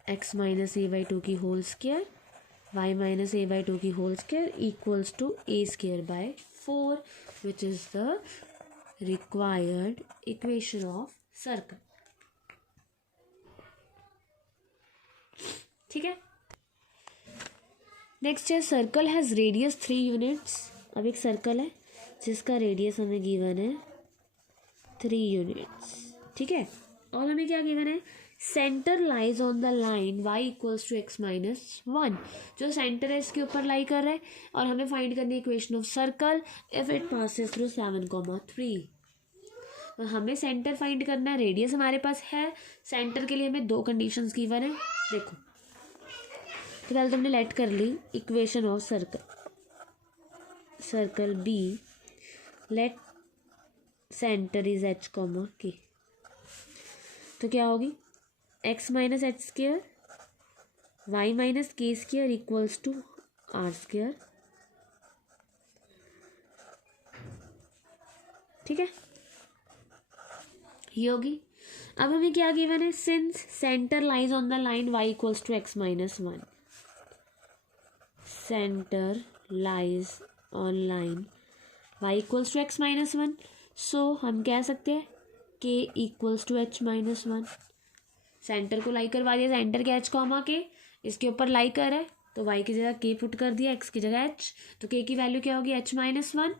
x minus a/2 की whole square y minus a/2 की whole square equals to a square by 4, which is the required equation of circle. ठीक है, next है circle has radius 3 units. अब एक circle है जिसका रेडियस हमें गिवन है 3 यूनिट्स। ठीक है, और हमें क्या गिवन है, centre lies on the line y equals to x minus 1। जो सेंटर है इसके ऊपर लाई कर रहा है, और हमें फाइंड करनी है equation of circle if it passes through 7,3। तो हमें सेंटर फाइंड करना है, रेडियस हमारे पास है, सेंटर के लिए हमें 2 कंडीशंस गिवन है। देखो तो पहले तुमने लेट कर ली equation of circle, circle be let centre is h comma k. तो क्या होगी, x minus h square y minus k square equals to r square. ठीक है, ये होगी। अब हमें क्या गिवन है, since centre lies on the line y equals to x minus 1, centre lies on line y equals to x minus 1, so हम कह सकते हैं k equals to h minus 1। Centre को लाई करवा दिया, सेंटर के h कॉमा के, इसके ऊपर लाई कर है तो y की जगह k पुट कर दिया, x की जगह h, तो k की वैल्यू क्या होगी, h माइनस 1,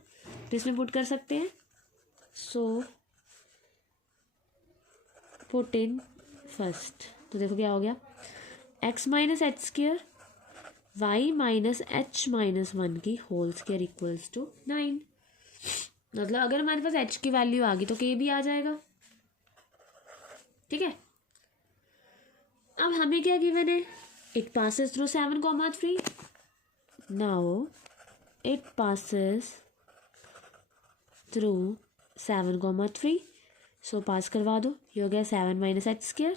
तो इसमें पुट कर सकते हैं। सो पुट इन फर्स्ट, तो देखो क्या हो गया, x minus h square y minus h minus 1 की होल स्क्वायर इक्वल्स टू 9। मतलब अगर हमारे पास h की वैल्यू आ गई तो k भी आ जाएगा। ठीक है, अब हमें क्या गिवन है, it passes through 7,3। Now it passes through 7,3, सो पास करवा दो, ये हो गया 7 माइनस एच स्क्र,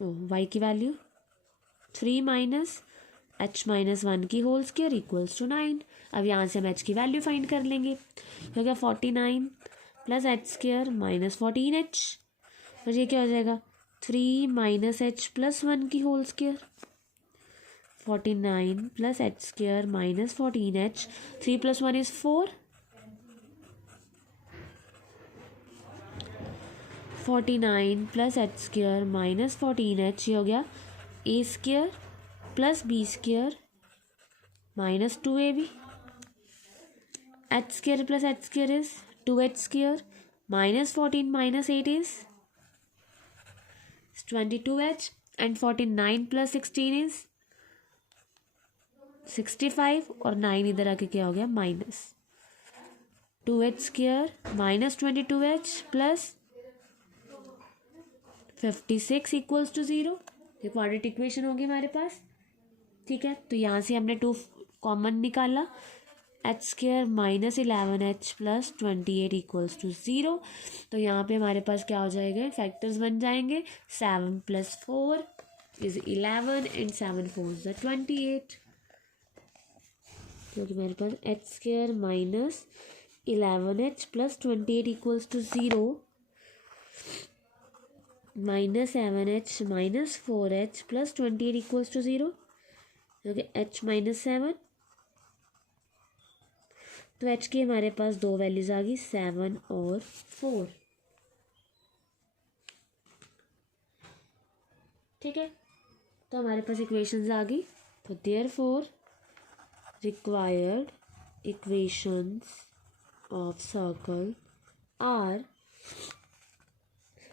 वाई की वैल्यू 3 माइनस h माइनस 1 की होल स्क्वायर इक्वल्स टू 9। अब यहाँ से हम h की वैल्यू फाइंड कर लेंगे, हो गया 49 plus h square minus 14h, और ये क्या हो जाएगा, 3 माइनस h प्लस 1 की whole square, 49 plus h square minus 14h, 3 plus 1 is 4, 49 plus h square minus 14h, ये हो गया a स्क्वायर plus b square minus 2ab, h square plus h square is 2h square minus 14 minus 8 is 22h, and 49 plus 16 is 65, और 9 इधर आके क्या हो गया, minus 2h square minus 22h plus 56 equals to 0। ये क्वाड्रेटिक इक्वेशन होगी हमारे पास। ठीक है, तो यहाँ से हमने 2 कॉमन निकाला, h square minus 11h plus 28 equals to 0। तो यहाँ पे हमारे पास क्या हो जाएगा, फैक्टर्स बन जाएंगे, 7 प्लस 4 इज 11 एंड 7 4 इज 28, क्योंकि हमारे पास h square minus 11h plus 28 equals to 0 minus 7h minus 4h plus 28 equals to 0, क्योंकि h माइनस 7, तो h की हमारे पास 2 वैल्यूज आ गई, 7 और 4। ठीक है, तो हमारे पास इक्वेशंस आ गई। तो therefore required equations of circle are,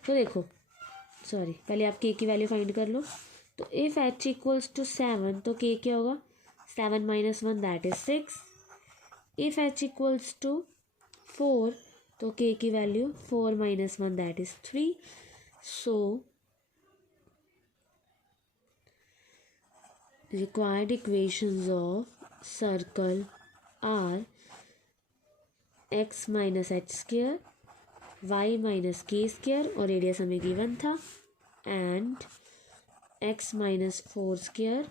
तो देखो सॉरी पहले आप के की वैल्यू फाइंड कर लो। तो इफ़ एच इक्वल्स टू 7 तो के क्या होगा, 7 minus 1 that is 6। If h equals to 4 तो के की value 4 minus 1 that is 3। So required equations of circle are x minus h square, y minus k square और radius हमें given था, and x minus 4 square,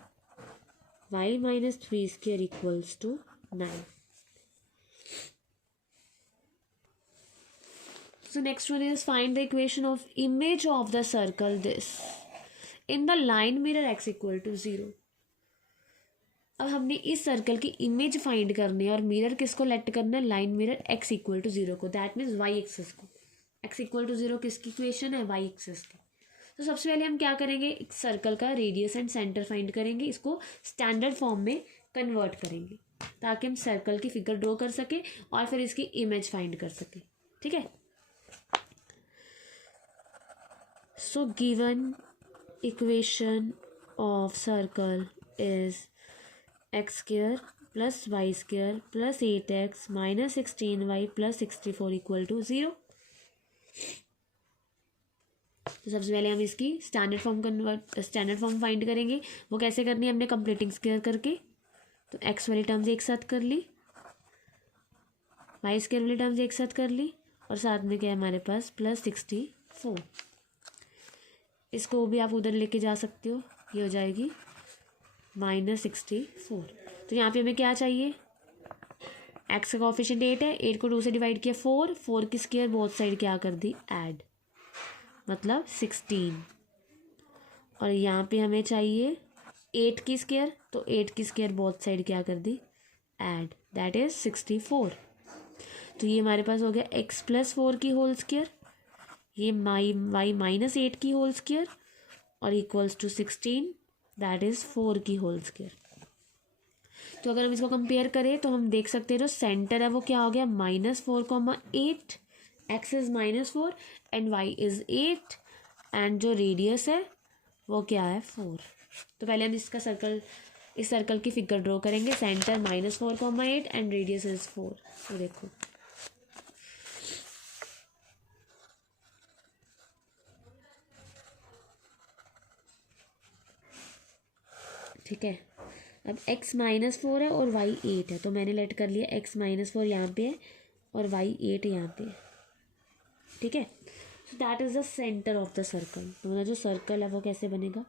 y minus 3 square equals to 9. So next one is find the equation of image of the circle this in the line mirror x equal to 0. अब हमने इस circle की image find करनी है और mirror किसको let करना है, line mirror x equal to 0 को, दैट मीन्स y एक्सिस को। x इक्वल टू 0 किसकी इक्वेशन है, y एक्सिस की। तो सबसे पहले हम क्या करेंगे, एक सर्कल का रेडियस एंड सेंटर फाइंड करेंगे, इसको स्टैंडर्ड फॉर्म में कन्वर्ट करेंगे ताकि हम सर्कल की फिगर ड्रॉ कर सके और फिर इसकी इमेज फाइंड कर सके। ठीक है, so given equation of circle is x square plus y square plus 8x minus 16y plus 64 equal to 0। तो सबसे पहले हम इसकी स्टैंडर्ड फॉर्म फाइंड करेंगे। वो कैसे करनी है, हमने कंप्लीटिंग स्क्वायर करके, तो x वाली टर्म्स एक साथ कर ली, वाई स्क्वायर वाली टर्म्स एक साथ कर ली, और साथ में क्या है हमारे पास प्लस 64। इसको भी आप उधर लेके जा सकते हो, ये हो जाएगी माइनस 64। तो यहाँ पे हमें क्या चाहिए, x का कोफिशिएंट 8 है, 8 को 2 से डिवाइड किया 4, 4 की स्क्वायर बोथ साइड क्या कर दी ऐड, मतलब 16। और यहाँ पे हमें चाहिए 8 की स्क्वायर, तो 8 की स्क्वायर बोथ साइड क्या कर दी ऐड, दैट इज 64। तो ये हमारे पास हो गया x प्लस 4 की होल स्क्वायर, ये y माइनस 8 की होल स्क्वायर और इक्वल्स टू 16, दैट इज 4 की होल स्क्वायर। तो अगर हम इसको कंपेयर करें तो हम देख सकते हैं जो सेंटर है वो क्या हो गया, -4,8, x is -4 and y is 8, and जो रेडियस है वो क्या है 4। तो पहले हम इस सर्कल की फिगर ड्रॉ करेंगे, सेंटर -4,8 एंड रेडियस इज 4। तो देखो ठीक है, अब x -4 है और y 8 है, तो मैंने लेट कर लिया x -4 यहाँ पे है और y 8 यहाँ पे है। ठीक है, so that is the centre of the circle. तो मेरा जो सर्कल है वो कैसे बनेगा,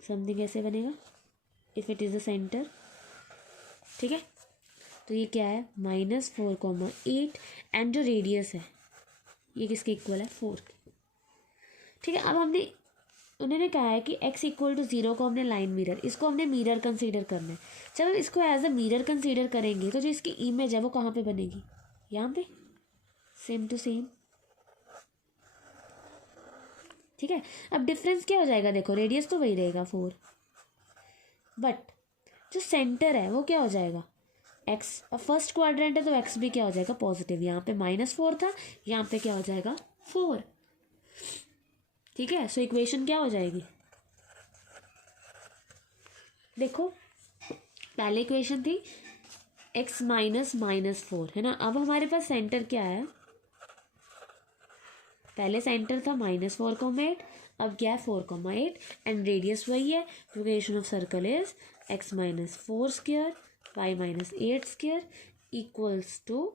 समथिंग कैसे बनेगा, if it is the centre. ठीक है, तो ये क्या है -4,8 एंड जो रेडियस है ये किसके इक्वल है 4 के। ठीक है, अब उन्होंने कहा है कि x इक्वल टू 0 को हमने लाइन मिरर, इसको हमने मिरर कंसीडर करना है। जब हम इसको एज अ मिरर कंसीडर करेंगे तो जो इसकी इमेज है वो कहाँ पे बनेगी, यहाँ पे, सेम टू सेम। ठीक है, अब डिफरेंस क्या हो जाएगा, देखो रेडियस तो वही रहेगा 4, बट जो सेंटर है वो क्या हो जाएगा x, फर्स्ट क्वाड्रेंट है तो x भी क्या हो जाएगा पॉजिटिव, यहाँ पे -4 था, यहाँ पे क्या हो जाएगा 4। ठीक है, सो इक्वेशन क्या हो जाएगी, देखो पहले इक्वेशन थी x -4 है ना, अब हमारे पास सेंटर क्या है, पहले सेंटर था -4,8, अब क्या है 4,8 एंड रेडियस वही है। Equation of circle is x -4 square y -8 square equals to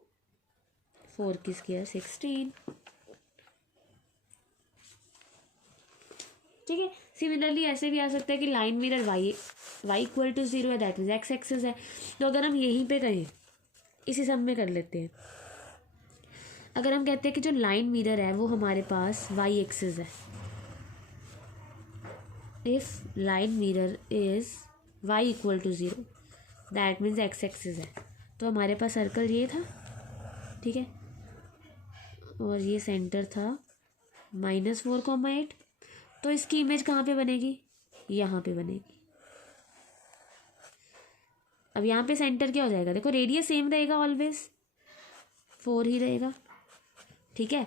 4 की स्क्वायर 16। ठीक है, सिमिलरली ऐसे भी आ सकता है कि line mirror y equal to 0 है, दैट मीन्स x एक्सिस है। तो अगर हम यहीं पे कहें, इसी सब में कर लेते हैं, अगर हम कहते हैं कि जो लाइन मिरर है वो हमारे पास y एक्सिस है, if line mirror is y equal to 0 that means x axis है, तो हमारे पास सर्कल ये था। ठीक है, और ये सेंटर था -4, 8। तो इसकी इमेज कहाँ पे बनेगी, यहाँ पे बनेगी। अब यहाँ पे सेंटर क्या हो जाएगा, देखो रेडियस सेम रहेगा ऑलवेज, 4 ही रहेगा, ठीक है।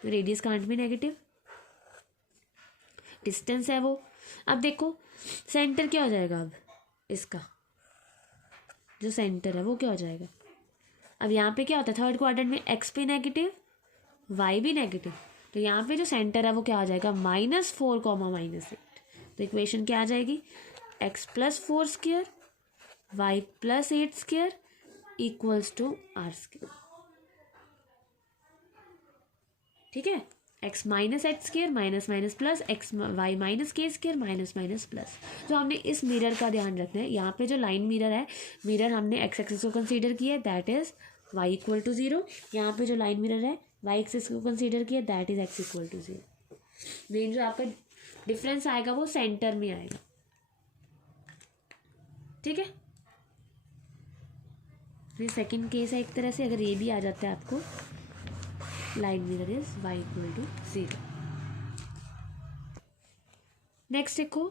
तो radius can't be negative, distance है वो। अब देखो सेंटर क्या हो जाएगा, अब इसका जो सेंटर है वो क्या हो जाएगा। अब यहाँ पे क्या होता है, थर्ड क्वाड्रेंट में एक्स भी नेगेटिव, वाई भी नेगेटिव, तो यहाँ पे जो सेंटर है वो क्या आ जाएगा, -4, -8। तो इक्वेशन क्या आ जाएगी, x + 4 square y + 8 square equals to r square, ठीक है। x - h square minus minus plus x y - k square minus minus plus. तो हमने इस मिरर का ध्यान रखना है, यहाँ पे जो लाइन मिरर है, मिरर हमने x एक्सिस को कंसीडर किया है, दैट इज y = 0। यहाँ पे जो लाइन मिरर है y एक्सिस को कंसीडर किया, दैट इज x = 0। मेन जो आपका डिफरेंस आएगा वो सेंटर में आएगा, ठीक है। ये सेकंड केस है एक तरह से, अगर ये भी आ जाता है आपको, line mirror is y = 0। Next देखो,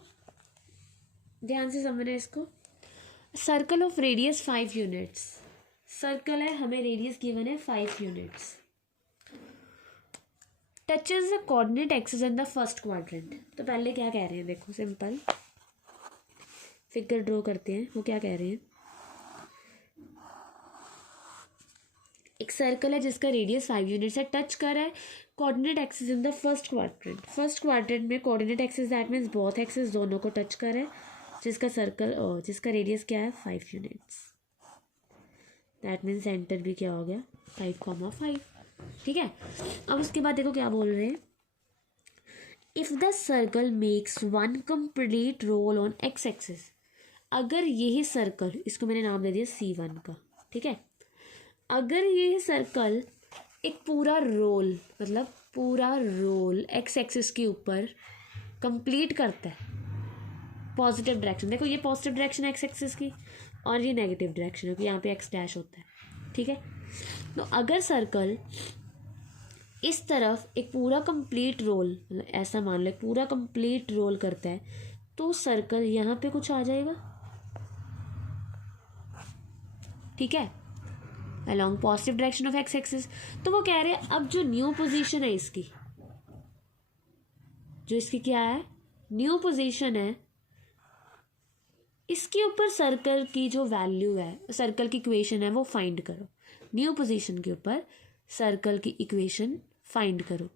ध्यान से समझना इसको। Circle of radius 5 units, circle है, हमें रेडियस गिवन है 5 units, touches the coordinate axis in the first quadrant. तो पहले क्या कह रहे हैं, देखो सिंपल फिगर ड्रॉ करते हैं। वो क्या कह रहे हैं, एक सर्कल है जिसका रेडियस 5 यूनिट्स है, टच कर रहा है coordinate axis in the first quadrant. First quadrant में coordinate axis that means both axis दोनों को टच कर रहा है, जिसका सर्कल जिसका रेडियस क्या है 5 यूनिट्स, दैट मीन्स सेंटर भी क्या हो गया 5, 5, ठीक है। अब उसके बाद देखो क्या बोल रहे हैं, if the circle makes 1 complete roll on x axis. अगर यही सर्कल, इसको मैंने नाम दे दिया C1 का, ठीक है। अगर ये सर्कल एक पूरा रोल, मतलब पूरा रोल x एक्सिस के ऊपर कंप्लीट करता है पॉजिटिव डायरेक्शन, देखो ये पॉजिटिव डायरेक्शन है x एक्सिस की और ये नेगेटिव डायरेक्शन है, क्योंकि यहाँ पे x डैश होता है, ठीक है। तो अगर सर्कल इस तरफ एक पूरा कंप्लीट रोल, मतलब ऐसा मान लो एक पूरा कंप्लीट रोल करता है, तो सर्कल यहाँ पे कुछ आ जाएगा, ठीक है, along positive direction of x axis. तो वो कह रहे हैं अब जो न्यू पोजीशन है इसकी, जो इसकी क्या है न्यू पोजीशन है, इसके ऊपर सर्कल की जो वैल्यू है, सर्कल की इक्वेशन है वो फाइंड करो। न्यू पोजीशन के ऊपर सर्कल की इक्वेशन फाइंड करो,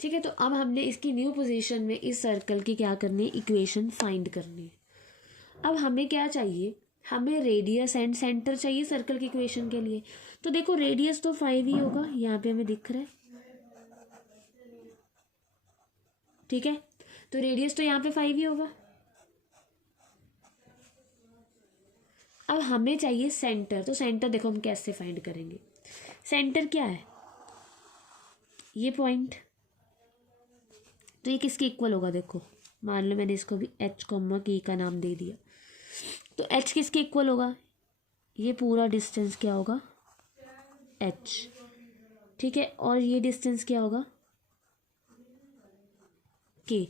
ठीक है। तो अब हमने इसकी न्यू पोजीशन में इस सर्कल की क्या करनी है, इक्वेशन फाइंड करनी है। अब हमें क्या चाहिए, हमें रेडियस एंड सेंटर चाहिए सर्कल की इक्वेशन के लिए। तो देखो रेडियस तो 5 ही होगा, यहाँ पे हमें दिख रहा है, ठीक है। तो रेडियस तो यहाँ पे 5 ही होगा। अब हमें चाहिए सेंटर, तो सेंटर देखो हम कैसे फाइंड करेंगे, सेंटर क्या है ये पॉइंट, तो ये किसके इक्वल होगा, देखो मान लो मैंने इसको भी h, k का नाम दे दिया, तो h किसके इक्वल होगा, ये पूरा डिस्टेंस क्या होगा h, ठीक है। और ये डिस्टेंस क्या होगा k,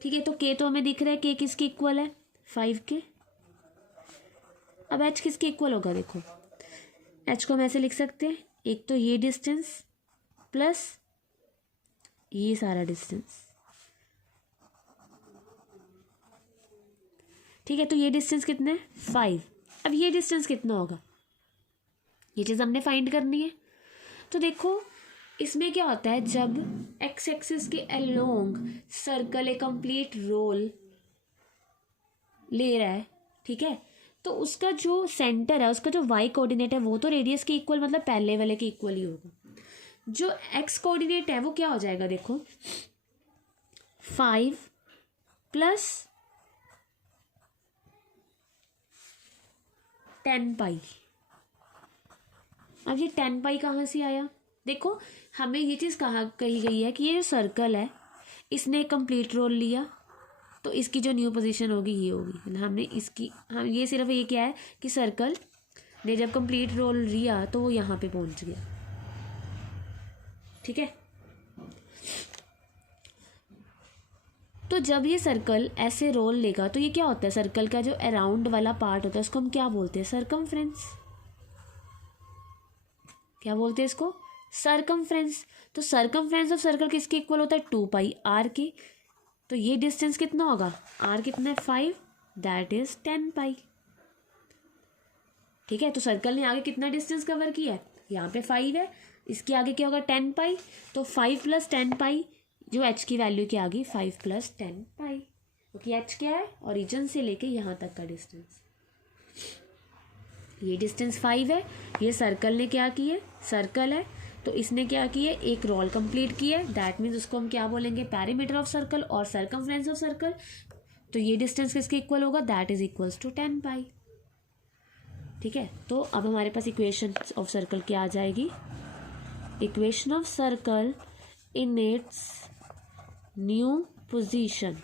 ठीक है। तो k तो हमें दिख रहा है, k किसके इक्वल है 5 के। अब h किसके इक्वल होगा, देखो h को हम ऐसे लिख सकते हैं, एक तो ये डिस्टेंस प्लस ये सारा डिस्टेंस, ठीक है। तो ये डिस्टेंस कितना है 5। अब ये डिस्टेंस कितना होगा, ये चीज़ हमने फाइंड करनी है। तो देखो इसमें क्या होता है, जब x एक्सिस के अलोंग सर्कल एक कंप्लीट रोल ले रहा है, ठीक है, तो उसका जो सेंटर है, उसका जो y कोऑर्डिनेट है वो तो रेडियस के इक्वल, मतलब पहले वाले के इक्वल ही होगा। जो x कोऑर्डिनेट है वो क्या हो जाएगा, देखो 5 + 10 पाई। अब ये 10 पाई कहाँ से आया, देखो हमें ये चीज़ कही गई है कि ये जो सर्कल है इसने कंप्लीट रोल लिया, तो इसकी जो न्यू पोजीशन होगी ये होगी, मतलब हमने इसकी, हम ये सिर्फ ये क्या है कि सर्कल ने जब कंप्लीट रोल लिया तो वो यहाँ पे पहुँच गया, ठीक है। तो जब ये सर्कल ऐसे रोल लेगा तो ये क्या होता है, सर्कल का जो अराउंड वाला पार्ट होता है उसको हम क्या बोलते हैं, सरकमफ्रेंस। क्या बोलते हैं इसको, सरकमफ्रेंस। तो सरकमफ्रेंस ऑफ सर्कल किसके इक्वल होता है, 2πr के। तो ये डिस्टेंस कितना होगा, r कितना है 5, दैट इज 10π। ठीक है। तो सर्कल ने आगे कितना डिस्टेंस कवर किया है, यहाँ पे 5 है, इसके आगे क्या होगा 10π। तो 5 + 10π, जो h की वैल्यू की आ गई 5 + 10π, क्योंकि h क्या है, ओरिजिन से लेके यहाँ तक का डिस्टेंस। ये डिस्टेंस 5 है, ये सर्कल ने क्या की है, सर्कल है तो इसने क्या किया, एक रोल कंप्लीट किया है, दैट मीन्स उसको हम क्या बोलेंगे, पेरीमीटर ऑफ सर्कल और सरकमफ्रेंस ऑफ सर्कल। तो ये डिस्टेंस किसके इक्वल होगा, दैट इज इक्वल्स टू 10π। ठीक है। तो अब हमारे पास इक्वेशन ऑफ सर्कल क्या आ जाएगी, equation of circle in its new position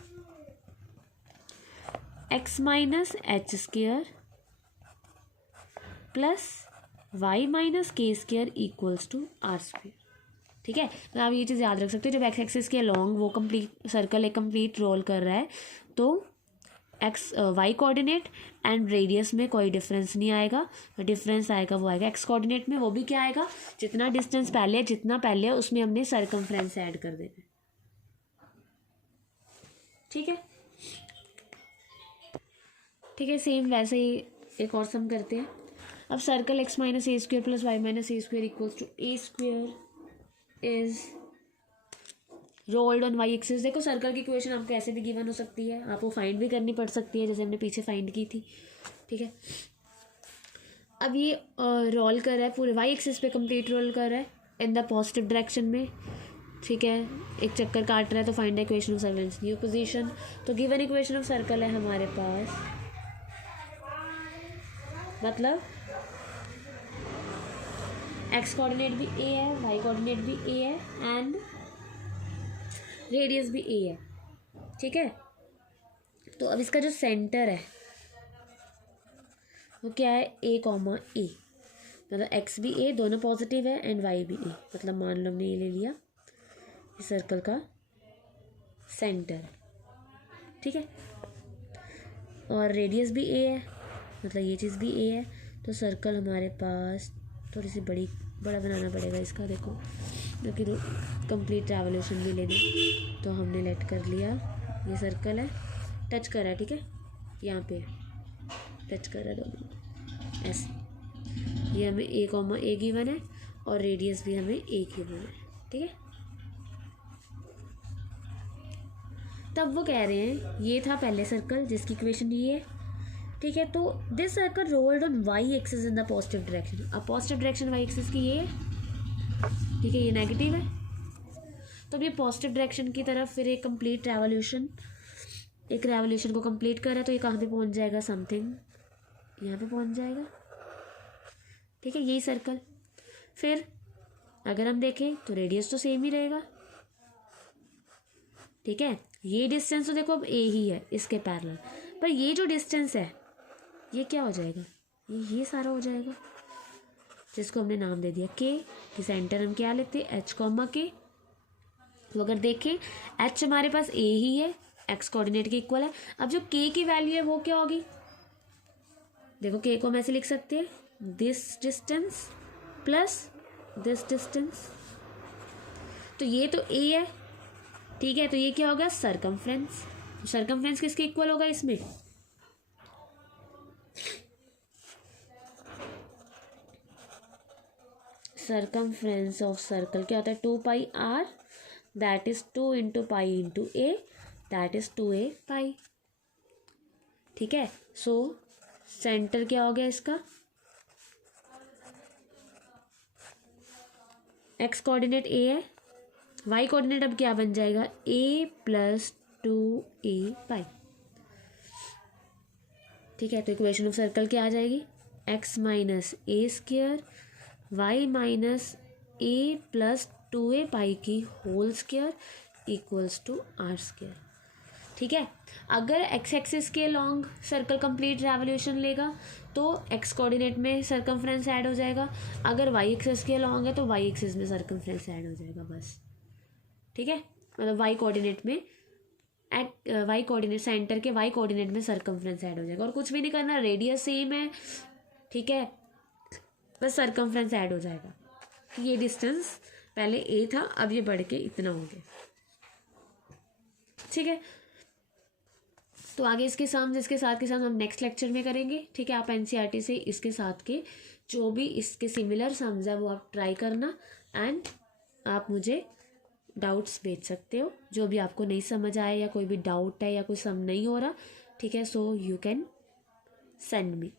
x - h² plus y - k² equals to r²। ठीक है। तो आप ये चीज़ याद रख सकते हो, जब एक्स एक्सिस के अलॉन्ग वो कंप्लीट सर्कल एक कंप्लीट रोल कर रहा है तो वाई कोऑर्डिनेट एंड रेडियस में कोई डिफरेंस नहीं आएगा, डिफरेंस आएगा वो आएगा एक्स कोऑर्डिनेट में। वो भी क्या आएगा, जितना डिस्टेंस पहले है, जितना पहले है उसमें हमने सरकमफ्रेंस ऐड कर देना है। ठीक है। ठीक है, सेम वैसे ही एक और सम करते हैं। अब circle x - a² plus y - a² equals to a² is rolled on y axis. देखो सर्कल की इक्वेशन आपको ऐसे भी गिवन हो सकती है, आपको फाइंड भी करनी पड़ सकती है, जैसे हमने पीछे फाइंड की थी। ठीक है। अब ये रोल कर रहा है पूरे वाई एक्सिस पे, कंप्लीट रोल कर रहा है इन द पॉजिटिव डायरेक्शन में। ठीक है, एक चक्कर काट रहा है, तो find the equation of circle new position. तो गिवन इक्वेशन ऑफ सर्कल है हमारे पास, मतलब एक्स कोऑर्डिनेट भी a है, वाई कोऑर्डिनेट भी a है एंड रेडियस भी a है। ठीक है। तो अब इसका जो सेंटर है वो क्या है, a, a, मतलब x भी a, दोनों पॉजिटिव है एंड y भी a, मतलब मान लो हमने ये ले लिया इस सर्कल का सेंटर। ठीक है। और रेडियस भी a है, मतलब ये चीज़ भी a है। तो सर्कल हमारे पास थोड़ी सी बड़ा बनाना पड़ेगा इसका, देखो क्योंकि कंप्लीट रेवोल्यूशन भी लेना। तो हमने लेट कर लिया, ये सर्कल है, टच कर रहा है। ठीक है, यहाँ पे टच कर रहा है दोनों ऐसे। ये हमें a, गिवन है और रेडियस भी हमें a गिवन है। ठीक है। तब वो कह रहे हैं ये था पहले सर्कल जिसकी इक्वेशन ये है। ठीक है। तो this circle rolled on y axis in the positive direction. अब पॉजिटिव डायरेक्शन वाई एक्सिस की ये है, ठीक है, ये नेगेटिव है। तो अब ये पॉजिटिव डायरेक्शन की तरफ फिर एक कंप्लीट रेवोल्यूशन, एक रेवोल्यूशन को कंप्लीट कर रहा है, तो ये कहाँ पे पहुँच जाएगा, समथिंग यहाँ पे पहुँच जाएगा। ठीक है, यही सर्कल। फिर अगर हम देखें तो रेडियस तो सेम ही रहेगा। ठीक है। ये डिस्टेंस तो देखो अब a ही है इसके पैरेलल, पर ये जो डिस्टेंस है ये क्या हो जाएगा, ये सारा हो जाएगा, जिसको हमने नाम दे दिया k। कि सेंटर हम क्या लेते हैं, h, k। तो अगर देखें h हमारे पास a ही है, x कोऑर्डिनेट के इक्वल है। अब जो k की वैल्यू है वो क्या होगी, देखो k को हम ऐसे लिख सकते हैं, this distance plus this distance. तो ये तो a है। ठीक है। तो ये क्या होगा, सरकमफ्रेंस। सरकमफ्रेंस किसके इक्वल होगा इसमें, सरकमफ्रेंस ऑफ सर्कल क्या होता है, 2πr, that is 2 × π × a, that is 2a π। ठीक है। सो सेंटर क्या हो गया इसका, एक्स कोऑर्डिनेट a है, वाई कोऑर्डिनेट अब क्या बन जाएगा, a + 2a π। ठीक है। तो इक्वेशन ऑफ सर्कल क्या आ जाएगी, x - a² y - a + 2a π की whole square equals to r²। ठीक है। अगर एक्स एक्सिस के लॉन्ग सर्कल कंप्लीट रेवोल्यूशन लेगा तो एक्स कोऑर्डिनेट में सर्कमफ्रेंस ऐड हो जाएगा, अगर वाई एक्सिस के लॉन्ग है तो वाई एक्सिस में सर्कमफ्रेंस ऐड हो जाएगा बस। ठीक है, मतलब वाई कोऑर्डिनेट में वाई कोऑर्डिनेट सेंटर के वाई कोऑर्डिनेट में सर्कमफ्रेंस ऐड हो जाएगा, और कुछ भी नहीं करना, रेडियस सेम है। ठीक है, बस सर्कमफ्रेंस ऐड हो जाएगा। ये डिस्टेंस पहले ए था, अब ये बढ़ के इतना हो गया। ठीक है, तो आगे इसके साथ के साथ हम नेक्स्ट लेक्चर में करेंगे। ठीक है, आप एनसीईआरटी से इसके साथ के जो भी इसके सिमिलर सम्स है वो आप ट्राई करना, एंड आप मुझे डाउट्स भेज सकते हो, जो भी आपको नहीं समझ आए या कोई भी डाउट है या कोई सम नहीं हो रहा। ठीक है, so you can send me.